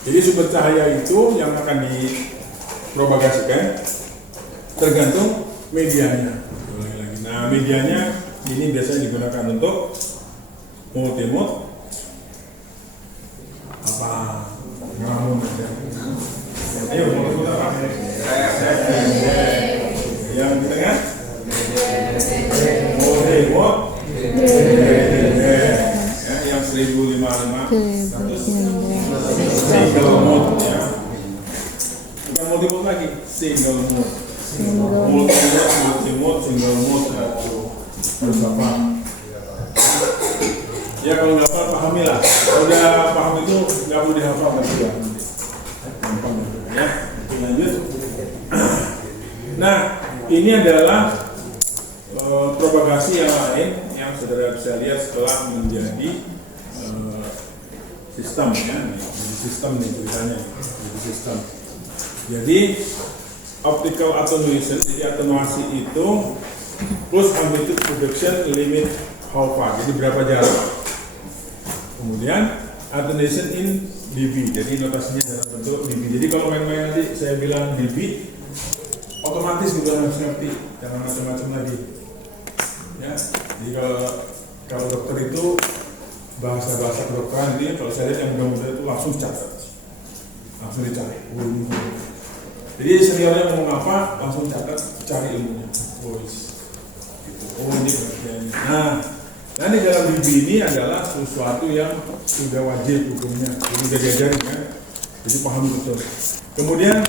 Jadi sumber cahaya itu yang akan dipropagasikan tergantung medianya. Nah, medianya ini biasanya digunakan untuk multimode apa ngelamun aja. Ayo multimode apa? Yang di tengah multimode ya, yang 1055 single mode ya. Bukan multimode lagi, single mode. Multimode, single mode harus apa? Ya kalau nggak pahamilah. Kalau udah paham itu nggak perlu dihafalkan juga. Ya, lanjut. Nah, ini adalah propagasi yang lain yang saudara bisa lihat setelah menjadi sistem ya. Jadi sistem nih tulisannya, jadi sistem. Jadi optical attenuation, jadi atenuasi itu plus amplitude reduction limit how far, jadi berapa jarak. Kemudian attenuation in dB, jadi notasinya dalam bentuk dB. Jadi kalau main-main nanti saya bilang dB, otomatis juga harus ngerti, jangan macam-macam lagi. Ya, jadi kalau dokter itu bahasa kedokteran ini, kalau saya lihat yang muda-muda itu langsung catat, langsung dicari. Jadi seniornya ngomong apa, langsung catat, cari ilmunya. Ini pengertiannya. Nah di dalam dB ini adalah sesuatu yang sudah wajib hukumnya, sudah diajarin kan, jadi paham betul. Kemudian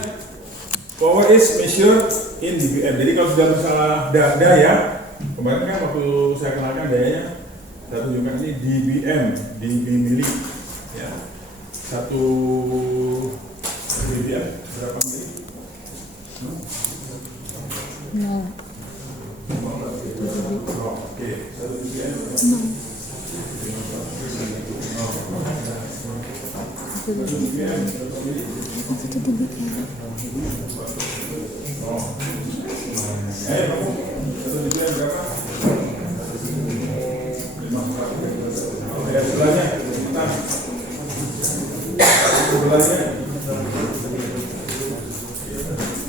power is measured in dBm. Jadi kalau sudah masalah daya, kemarin kan waktu saya kenalkan dayanya, saya tunjukkan ini dBm, dB mili, ya, 1 dBm berapa mili? No. Oke, 1 dBm.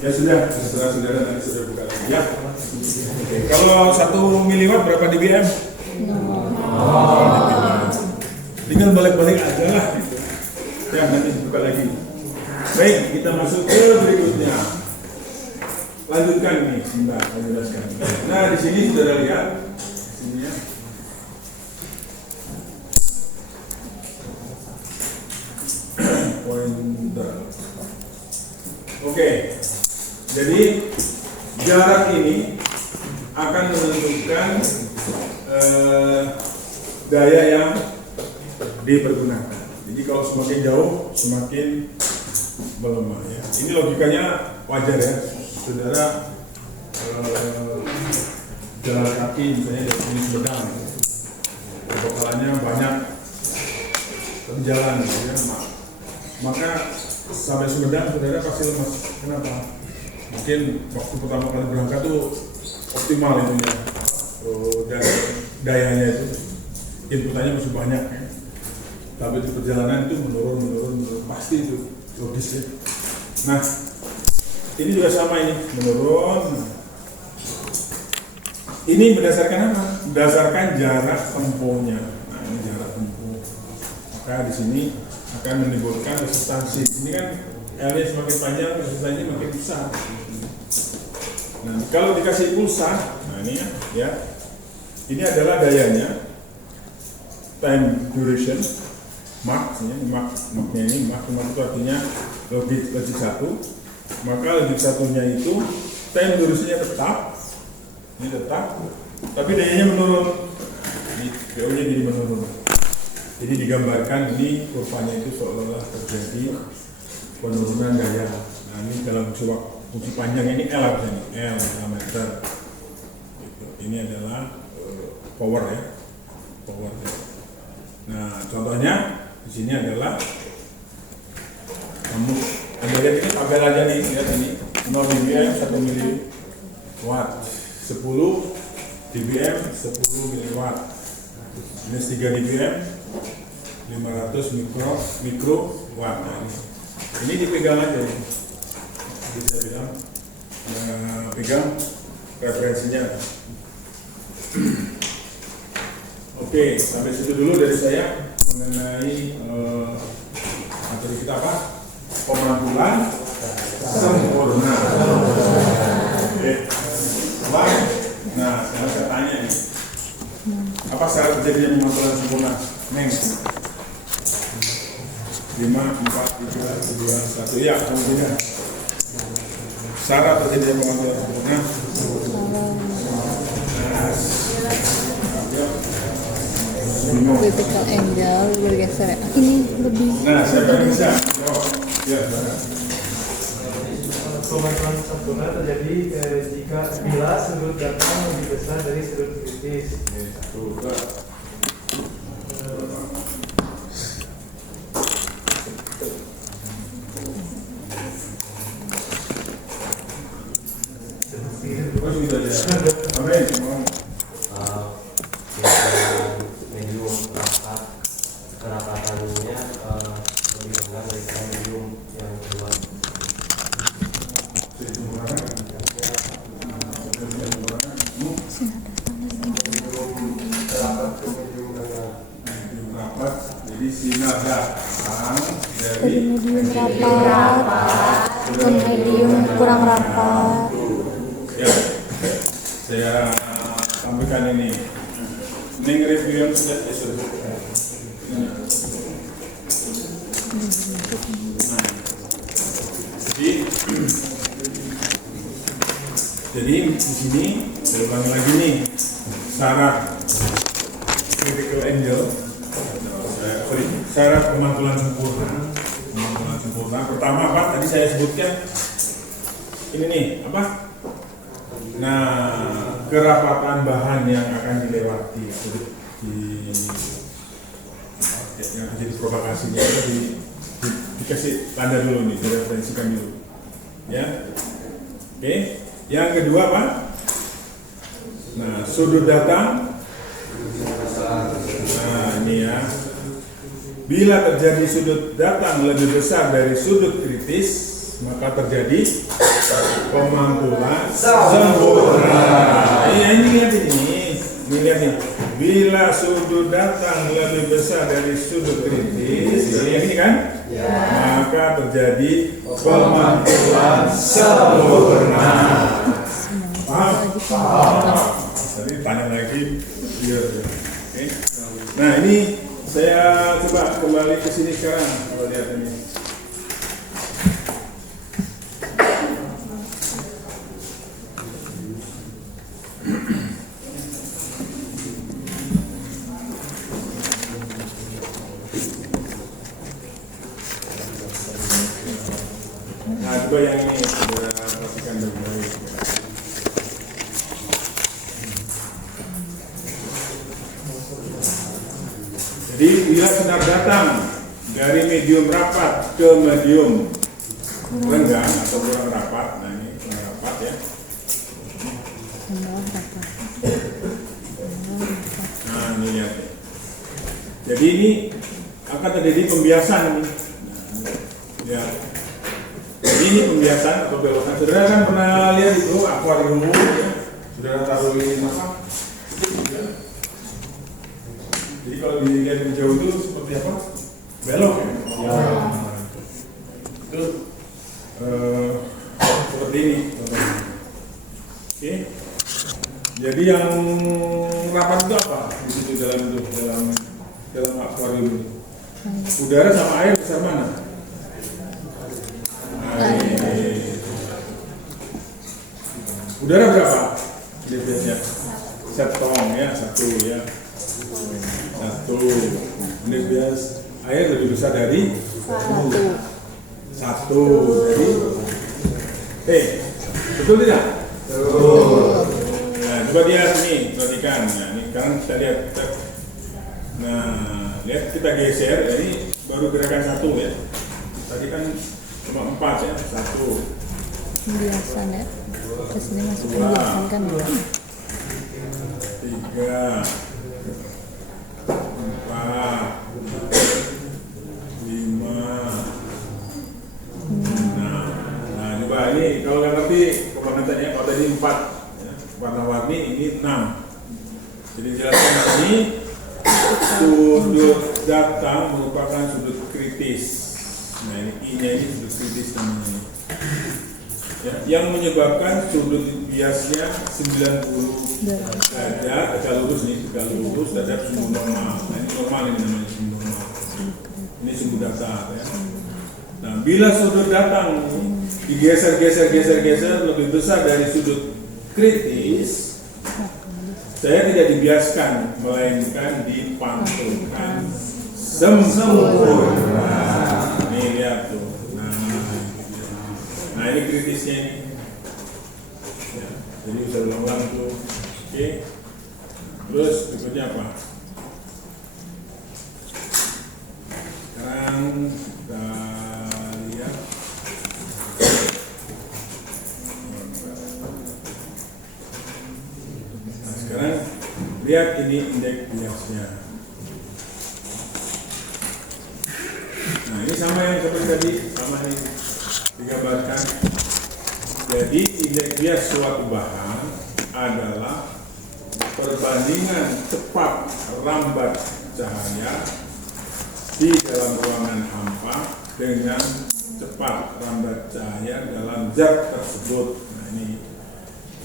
Ya sudah, saudara-saudara nanti sudah buka lagi ya. 1 miliwatt berapa dBm? Tinggal balik-balik aja lah gitu. Ya, nanti buka lagi. Baik, kita masuk ke berikutnya. Lanjutkan nih, Mbak, saya jelaskan. Nah, di sini sudah lihat. Sini ya. Pointer. Oke. Jadi jarak ini akan menentukan daya yang dipergunakan. Jadi kalau semakin jauh semakin melemah ya. Ini logikanya wajar ya, saudara. Jalan kaki misalnya dari sini Sumedang, kebakarannya banyak berjalan ya, maka sampai Sumedang saudara pasti lemas. Kenapa? Mungkin waktu pertama kali berangkat tuh optimal itunya, dan dayanya itu inputannya masih banyak ya. Tapi di perjalanan itu menurun, pasti itu logis ya. Nah, ini juga sama ini, menurun. Ini berdasarkan apa? Berdasarkan jarak tempuhnya. Nah, ini jarak tempuh. Maka di sini akan menimbulkan resistansi. Ini kan L-nya semakin panjang, resistansinya makin besar. Nah, kalau dikasih pulsa, nah ini ya, ini adalah dayanya, time duration, Mach-nya ini Mach itu artinya logik 1. Maka logik 1-nya itu time durasinya tetap, ini tetap, tapi dayanya menurun. Ini PO-nya jadi menurun. Jadi digambarkan ini kurvanya itu seolah-olah terjadi penurunan daya. Nah, ini dalam fungsi panjang ini L artinya, L meter. Ini adalah power ya, power. Nah, contohnya di sini adalah kamu Anda lihat ini tabel aja nih, lihat ini 0 dBm 1 miliwatt, 10 dBm 10 miliwatt, minus 3 dBm 500 mikrowatt. Nah, ini dipegang aja, bisa bilang pegang referensinya. Oke, sampai situ dulu dari saya mengenai materi kita apa? Pemangkulan sempurna. Oke. Nah, sekarang saya tanya nih, apa syarat terjadinya pemangkulan sempurna? Neng. 5, 4, 3, 2, 1. Ya, kemudian syarat terjadinya pemangkulan sempurna. Vertical angle bergeser ya. Ini lebih. Nah, siapa yang bisa? Ya, Pemangkulan sempurna terjadi jika bila sudut datang lebih besar dari sudut kritis. Amin. Medium rapat, kerapatannya lebih rendah dari medium yang kedua. Rapat, jadi sinar datang Dari dari medium rapat ke medium kurang rapat. ya. Saya sampaikan ini. Neng review yang sudah jadi di sini saya ulangi lagi nih syarat critical angle, syarat pemangkulan sempurna. Pemangkulan sempurna pertama apa? Tadi saya sebutkan ini nih apa? Nah, kerapatan bahan yang akan dilewati yang terjadi provokasinya itu dikasih tanda dulu nih, direferensikan dulu ya. Oke, yang kedua apa? Nah, sudut datang. Nah, ini ya, bila terjadi sudut datang lebih besar dari sudut kritis, maka terjadi pemantulan sempurna. Ini lihat ini lihat nih. Bila sudut datang lebih besar dari sudut kritis, yang ini kan, maka terjadi pemantulan sempurna. Paham? Tadi tanya lagi, biar. Oke. Nah ini saya coba kembali ke sini sekarang. Kalau lihat ini. Nah, coba yang ini sudah perhatikan baik-baik. Jadi bila sinar datang dari medium rapat ke medium renggang atau kurang rapat, nah ini kurang rapat ya. Nah ini lihat. Jadi ini akan terjadi pembiasan ini. Ya. Jadi ini pembiasan atau belokan. Saudara kan pernah lihat itu akuarium ya? Saudara taruh ini masak. Jadi kalau dilihat dari jauh itu seperti apa? Belok ya? Itu seperti ini. Oke. Jadi yang rapat itu apa? Di situ dalam akuarium itu. Udara sama air besar mana? Udara berapa? Biasanya setong ya, satu ya. Satu. Ini bias air lebih besar dari satu. Jadi betul tidak? Betul. Nah, coba lihat nih, perhatikan. Nah, ini sekarang kita lihat. Nah, lihat kita geser. Ini baru gerakan satu ya. Tadi kan cuma 4 ya, 1. Pembiasan ya. Kesini masuk pembiasan kan ya. 3, 4, 5. Nah, coba ini kalau nggak ngerti komentarnya, kalau tadi 4 ya, warna-warni, ini 6. Jadi jelaskan ini sudut datang merupakan sudut kritis. Nah ini I-nya ini sudut kritis namanya. Ya, yang menyebabkan sudut biasnya 90 derajat, tegak lurus nih, tegak lurus terhadap sumbu normal. Nah ini normal, ini namanya sumbu normal. Ini sumbu datar ya. Nah bila sudut datang digeser lebih besar dari sudut kritis, saya tidak dibiaskan, melainkan dipantulkan sempurna. Nih lihat tuh. Nah ini kritisnya ini. Ya, jadi bisa ulang-ulang tuh. Oke. Terus berikutnya apa? Sekarang kita lihat. Nah, sekarang lihat ini indeks biasnya. Nah ini sama yang seperti tadi, sama ini digambarkan. Jadi indeks bias suatu bahan adalah perbandingan cepat rambat cahaya di dalam ruangan hampa dengan cepat rambat cahaya dalam zat tersebut. Nah ini,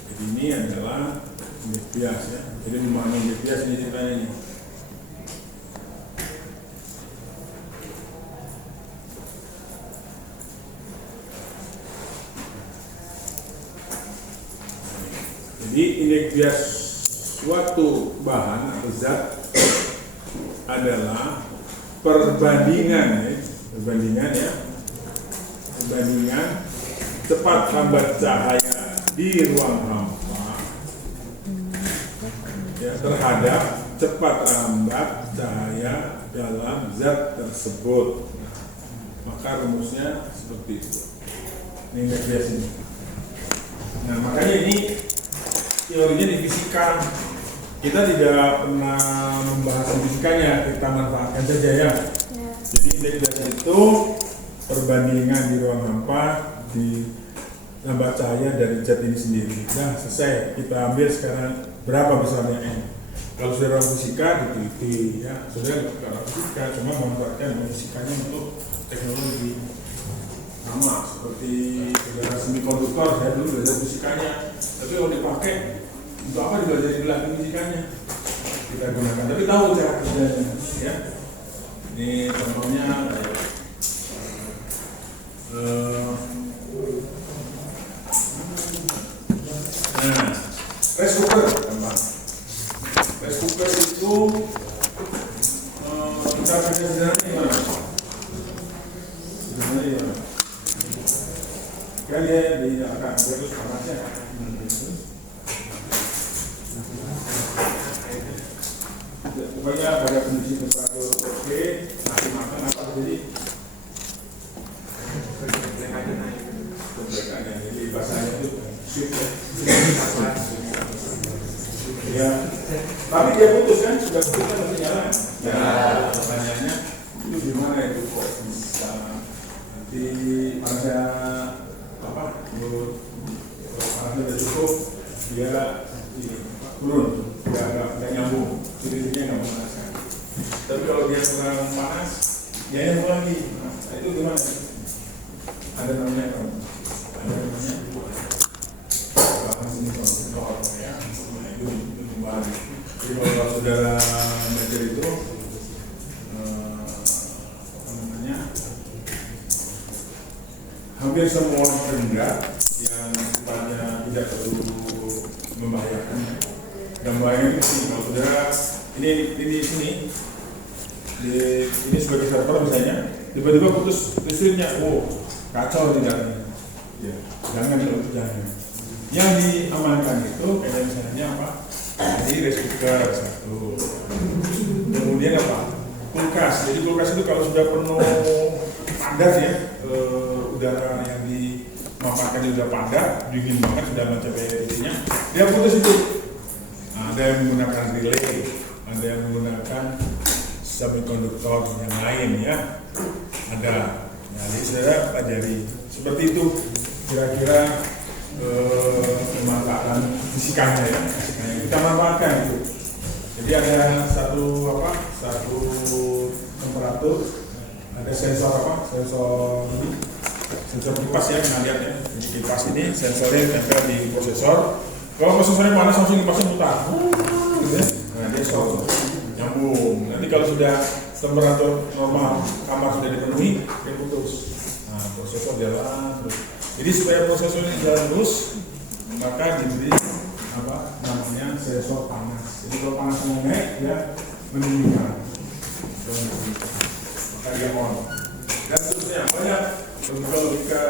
jadi ini adalah indeks bias ya. Jadi memahami indeks bias ini ceritanya nih. Jadi indeks bias suatu bahan atau zat adalah perbandingan cepat rambat cahaya di ruang hampa ya, terhadap cepat rambat cahaya dalam zat tersebut. Maka rumusnya seperti itu. Ini indeks bias ini. Nah makanya ini teorinya di fisika. Kita tidak pernah membahas fisikanya, kita manfaatkan saja ya. Jadi indeks bias itu perbandingan di ruang hampa ditambah cahaya dari cat ini sendiri. Nah, selesai. Kita ambil sekarang berapa besarnya N. Kalau saudara fisika diteliti, ya saudara nggak fisika, cuma memanfaatkan fisikanya untuk teknologi. Sama seperti saudara semikonduktor, saya dulu belajar fisikanya, tapi kalau dipakai untuk apa dibelajar di belakang fisikanya? Kita gunakan, tapi tahu cara kerjanya, ya. Ini contohnya kayak nah, rice cooker, gampang. Rice cooker itu kita kerja sederhana gimana? Sederhana gimana? Kan dia dinyalakan, terus panasnya. Pokoknya pada kondisi temperatur oke, nasi makan apa jadi? Jadi bahasanya itu sweet ya. Tapi dia putus kan, sudah putus kan masih nyala. Ya, pertanyaannya itu gimana itu kok bisa nanti panasnya apa? Panasnya udah cukup, dia turun, nggak nyambung, ciri-cirinya nggak memanaskan. Tapi kalau dia kurang panas, dia nyambung lagi. Nah, itu gimana? Ada namanya apa? Ada namanya konduktor, ya. Nah, itu kembali. Jadi kalau saudara belajar itu apa namanya? Hampir semua benda yang sifatnya tidak terlalu membahayakan. Gambarnya itu sini, kalau saudara ini sini, ini sebagai server misalnya, tiba-tiba putus listriknya, kacau tidak? Ya, jangan kalau itu jangan. Yang diamankan itu kayak misalnya apa? Jadi rice cooker satu, kemudian apa? Kulkas. Jadi kulkas itu kalau sudah penuh padat ya, udara yang dimanfaatkan sudah padat, dingin banget, sudah mencapai titiknya, dia putus itu. Ada yang menggunakan relay, ada yang menggunakan semikonduktor yang lain ya, ada. Nah, jadi saudara pelajari seperti itu kira-kira pemanfaatan fisikanya ya, fisikanya kita manfaatkan itu. Jadi ada satu temperatur, ada sensor sensor kipas ya, kita lihat ya. Jadi kipas ini sensornya tempel di prosesor. Kalau prosesornya panas langsung kipasnya putar. Nah, dia shock, nyambung. Nanti kalau sudah temperatur normal kamar sudah dipenuhi, dia putus. Nah, prosesor jalan terus. Jadi supaya prosesor ini jalan terus, maka diberi apa namanya sensor panas. Jadi kalau panasnya naik, dia meninggikan. Maka dia on. Dan seterusnya banyak logika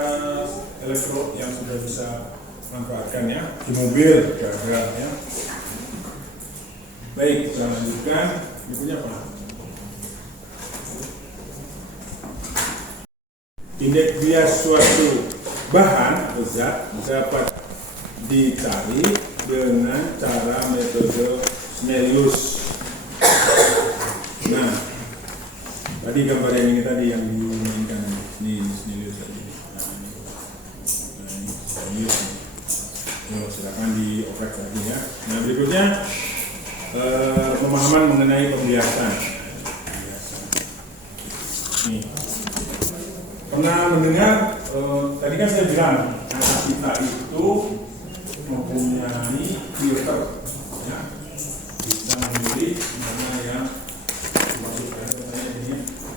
elektro yang sudah bisa manfaatkan ya di mobil gagal ya. Baik, kita lanjutkan. Ini punya apa? Indeks bias suatu bahan zat dapat dicari dengan cara metode Snellius. Nah, tadi gambar yang ini tadi yang diinginkan di Snellius tadi. Nah, ini Snellius. Silakan dioprek lagi ya. Nah, berikutnya pemahaman mengenai pembiasan. Nih, pernah mendengar tadi kan saya bilang kita itu mempunyai filter, ya, bisa memilih mana yang dimasukkan.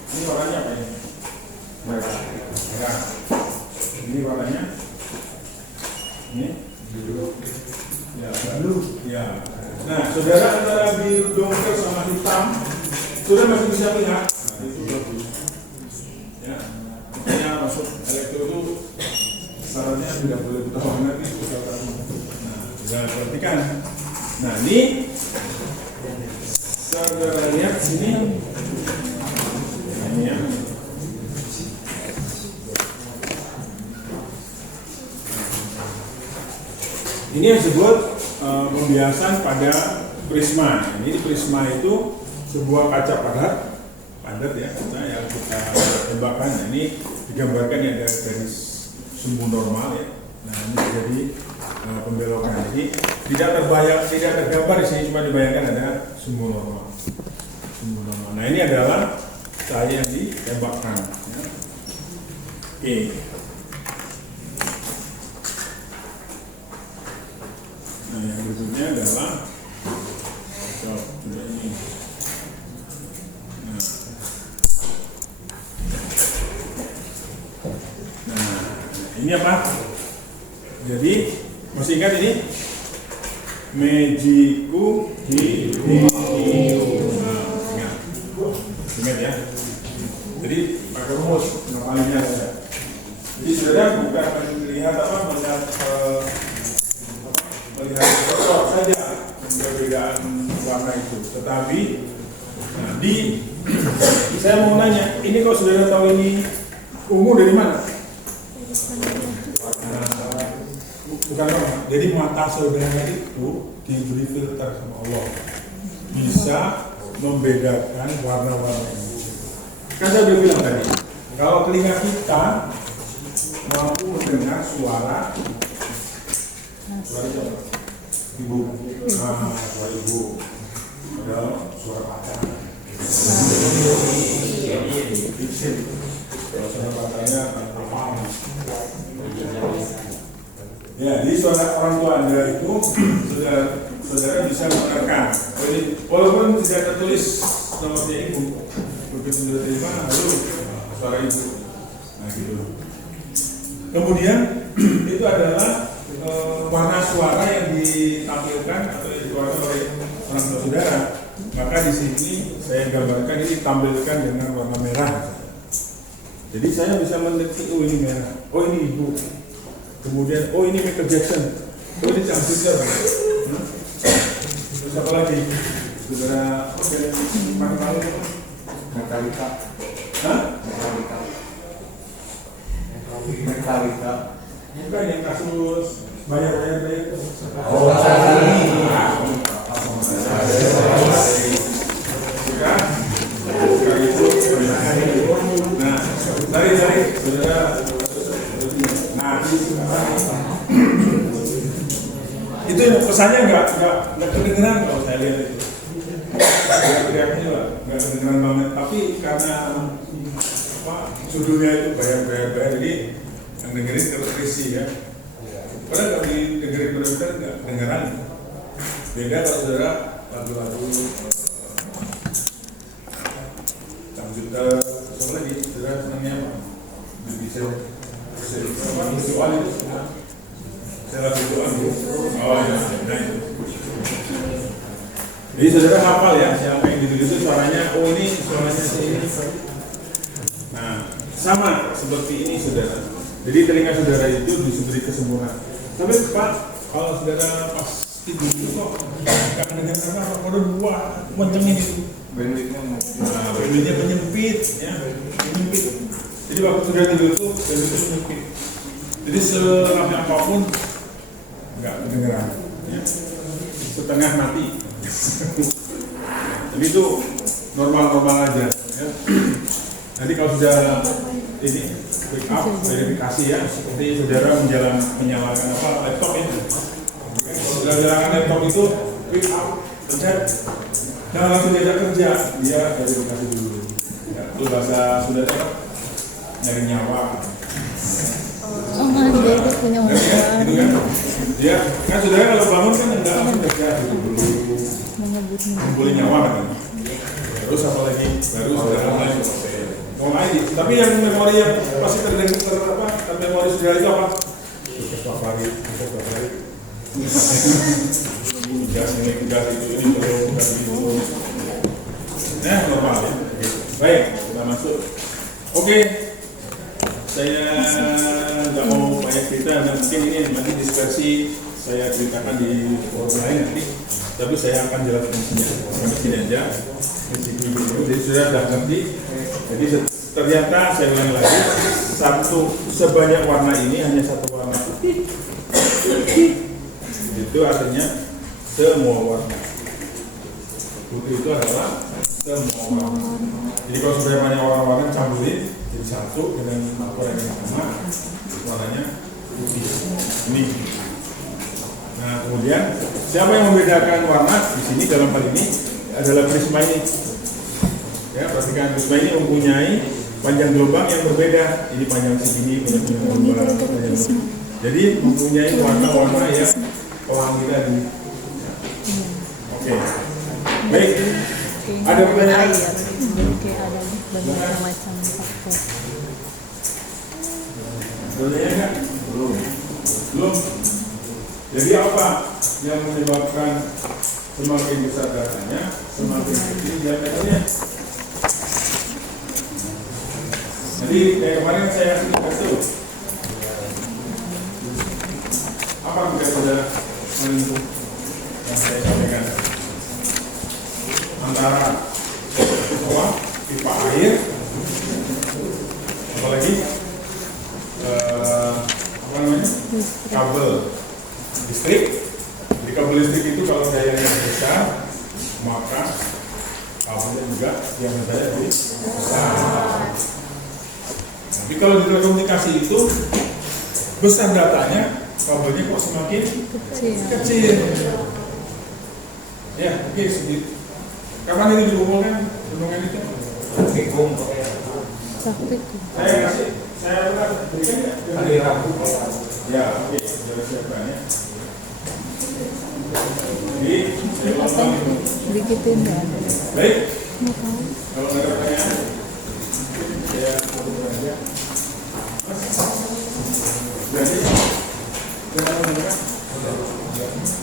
Ini warnanya apa ini? Merah. Ini warnanya ini biru. Ya, biru. Ya. Nah, saudara antara biru dongker sama hitam, saudara masih bisa lihat. Nah, itu bagus. Ya, makanya masuk elektro itu syaratnya tidak boleh buta warna itu. Nah, sudah perhatikan. Nah, ini saudara lihat sini. Ini ya. Ini yang disebut pembiasan pada prisma. Ini prisma itu sebuah kaca padat ya, yang kita tembakkan. Nah, ini digambarkan ya, ada garis sumbu normal ya. Nah ini jadi pembelokan. Jadi tidak tergambar di sini, cuma dibayangkan ada sumbu normal. Sumbu normal. Nah ini adalah cahaya yang ditembakkan. Ya. Oke. Nah yang berikutnya adalah ini. Nah, ini apa? Jadi masih ingat ini? Mejiku hiu. Nah, ingat ya. Jadi pakai rumus ngapalinya saja. Jadi saudara bukan melihat melihat sosok saja perbedaan warna itu, tetapi saya mau nanya, ini kalau saudara tahu ini ungu dari mana? Bukan warna. Jadi mata saudara itu diberi filter sama Allah, bisa membedakan warna-warna ini. Kan saya udah bilang tadi, kalau telinga kita mampu mendengar suara siapa? Ibu. Suara ibu. Padahal suara pacar. Kalau suara pacarnya apa? Ya, jadi suara orang tua Anda itu saudara bisa menerka. Walaupun tidak tertulis nomornya ibu, begitu sudah terima, lalu suara ibu. Nah gitu. Kemudian itu adalah warna suara yang ditampilkan atau dikeluarkan oleh orang tua saudara. Maka di sini saya gambarkan ini ditampilkan dengan warna merah. Jadi saya bisa mendeteksi, oh ini merah, oh ini ibu. Kemudian, oh ini Michael Jackson, oh ini Chang Sister. Terus apa lagi? Saudara, malu Metallica. Hah? Metallica. Bukan yang kasus bayar itu. Oh, nah, dari saudara. Nah, itu pesannya nggak kedengeran kalau saya lihat itu. Teriaknya nggak kedengeran banget. Tapi karena judulnya itu bayar, jadi yang dengerin terisi ya. Padahal kalau didengerin benar-benar nggak kedengeran. Beda kalau saudara lagu-lagu Juta, apa lagi? Saudara senangnya apa? Bisa berdoa itu. Saya berdoa dulu. Oh ya, nah itu. Jadi saudara hafal ya, siapa yang gitu-gitu suaranya, oh ini suaranya ini. Nah, sama seperti ini saudara. Jadi telinga saudara itu diberi kesempurnaan. Tapi Pak, kalau saudara pas tidur itu kok nggak mendengar apa? Kalau dua mencengin itu. Bandwidthnya menyempit, ya, menyempit. Jadi waktu sudah tidur itu bandwidthnya menyempit. Jadi selama apapun nggak kedengeran, ya. Setengah mati. Jadi itu normal aja. Ya. Nanti kalau sudah ini pick up verifikasi ya, seperti saudara menyalakan laptop ya. Kalau sudah menyalakan laptop itu pick up, pencet. Jangan langsung diajak kerja, dia verifikasi dulu. Ya, itu bahasa sudah nyari nyawa. Oh, dia itu punya Ya, gitu kan? Dia kan saudara kalau bangun kan enggak langsung kerja gitu dulu. Kumpulin nyawa kan. Terus apa lagi? Baru saudara mulai ID. Tapi yang memori yang pasti memori saudara itu apa? Tugas favorit. Tugas ini tugas itu. Nah, normal ya. Baik, kita masuk. Oke. Saya nggak mau banyak cerita, mungkin ini nanti diskursi saya ceritakan di forum lain nanti. Tapi saya akan jelaskan sampai sini aja. Jadi sudah ngerti. Jadi ternyata saya ulang lagi, sebanyak warna ini hanya satu warna putih. Itu artinya semua warna. Putih itu adalah semua warna. Jadi kalau sudah banyak warna-warna campurin jadi satu dengan laporan yang sama. warnanya putih. Ini. Nah, kemudian siapa yang membedakan warna di sini dalam hal ini adalah prisma ini. Ya, perhatikan prisma ini mempunyai panjang gelombang yang berbeda. Ini panjang segini, panjang gelombang. Jadi mempunyai warna-warna yang pelangi tadi. Oke. Baik. Ada pertanyaan? Jadi ada berbagai macam faktor. Pertanyaan kan? Belum. Jadi apa yang menyebabkan semakin besar datanya, semakin kecil diameternya? Jadi dari kemarin saya kasih apa yang saudara menentu yang saya sampaikan antara pipa air, apalagi apa namanya, kabel listrik. Di kabel listrik itu kalau dayanya besar, maka kabelnya juga diameternya lebih besar. Tapi kalau di telekomunikasi itu besar datanya, kabelnya kok semakin kecil. Ya, oke, sedikit. Kapan itu dikumpulkan? Renungan itu? Praktikum. Saya berikan ya? Hari Rabu. Ya, oke, sudah siapkan ya. Jadi, saya ulang itu. Digituin nggak? Baik, Nggak tahu. kalau ada pertanyaan, saya tutup aja. Berarti, jangan mendengar.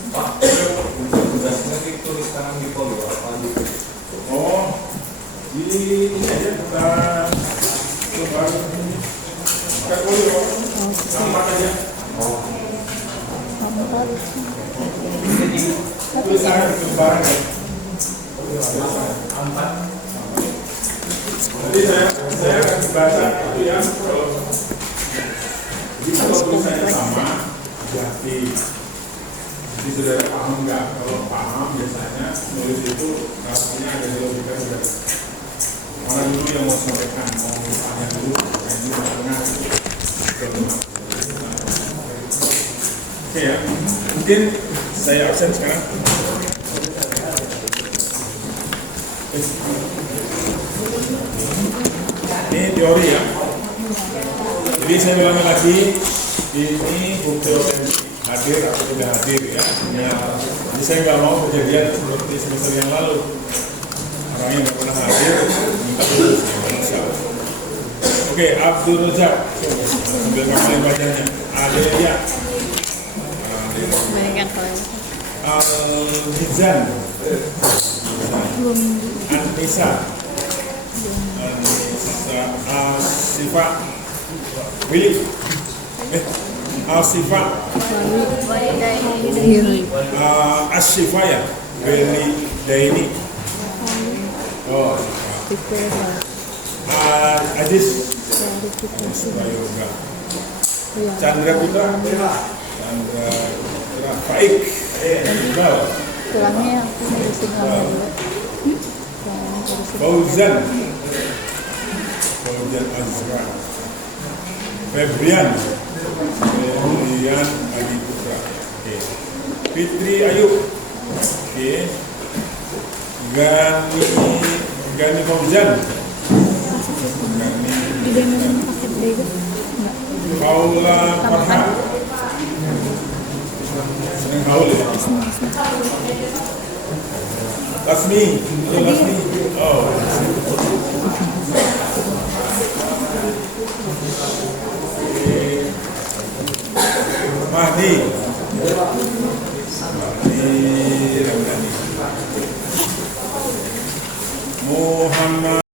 Pak, tugasnya ditulis tangan di poli apa gitu? Oh, di ini aja tentang lebar pakai polio, sama aja. Tulisan lebaran ya. Jadi saya akan baca itu ya. Jadi kalau tulisannya sama, berarti jadi saudara paham nggak? Kalau paham biasanya nulis itu rasanya ada logika sudah. Mana dulu yang mau sampaikan, mau tanya dulu, ini tengah. Oke ya, mungkin saya absen sekarang. Ini teori ya. Jadi saya ulangi lagi, ini bukti otentik hadir atau tidak hadir ya. Jadi saya nggak mau kejadian seperti semester yang lalu. Orang yang nggak pernah hadir minta lulus. Oke, Abdul Razak, ambil kamera bacanya. Adelia, Al-Hizan, Anissa, Asifa, Willy, Asifa, Ashifa ya, Willy Daini, oh, Aziz, Yoga, Chandra Putra, Faik, Iqbal, Tulangnya aku ngurusin kamu dulu. Fauzan Azra, Febrian Adi Putra, Fitri Ayub, Gani Fauzan, Ide minum paket bego? Enggak. Paula Farhan, seneng haul ya. Lasmi, oh. Mahdi,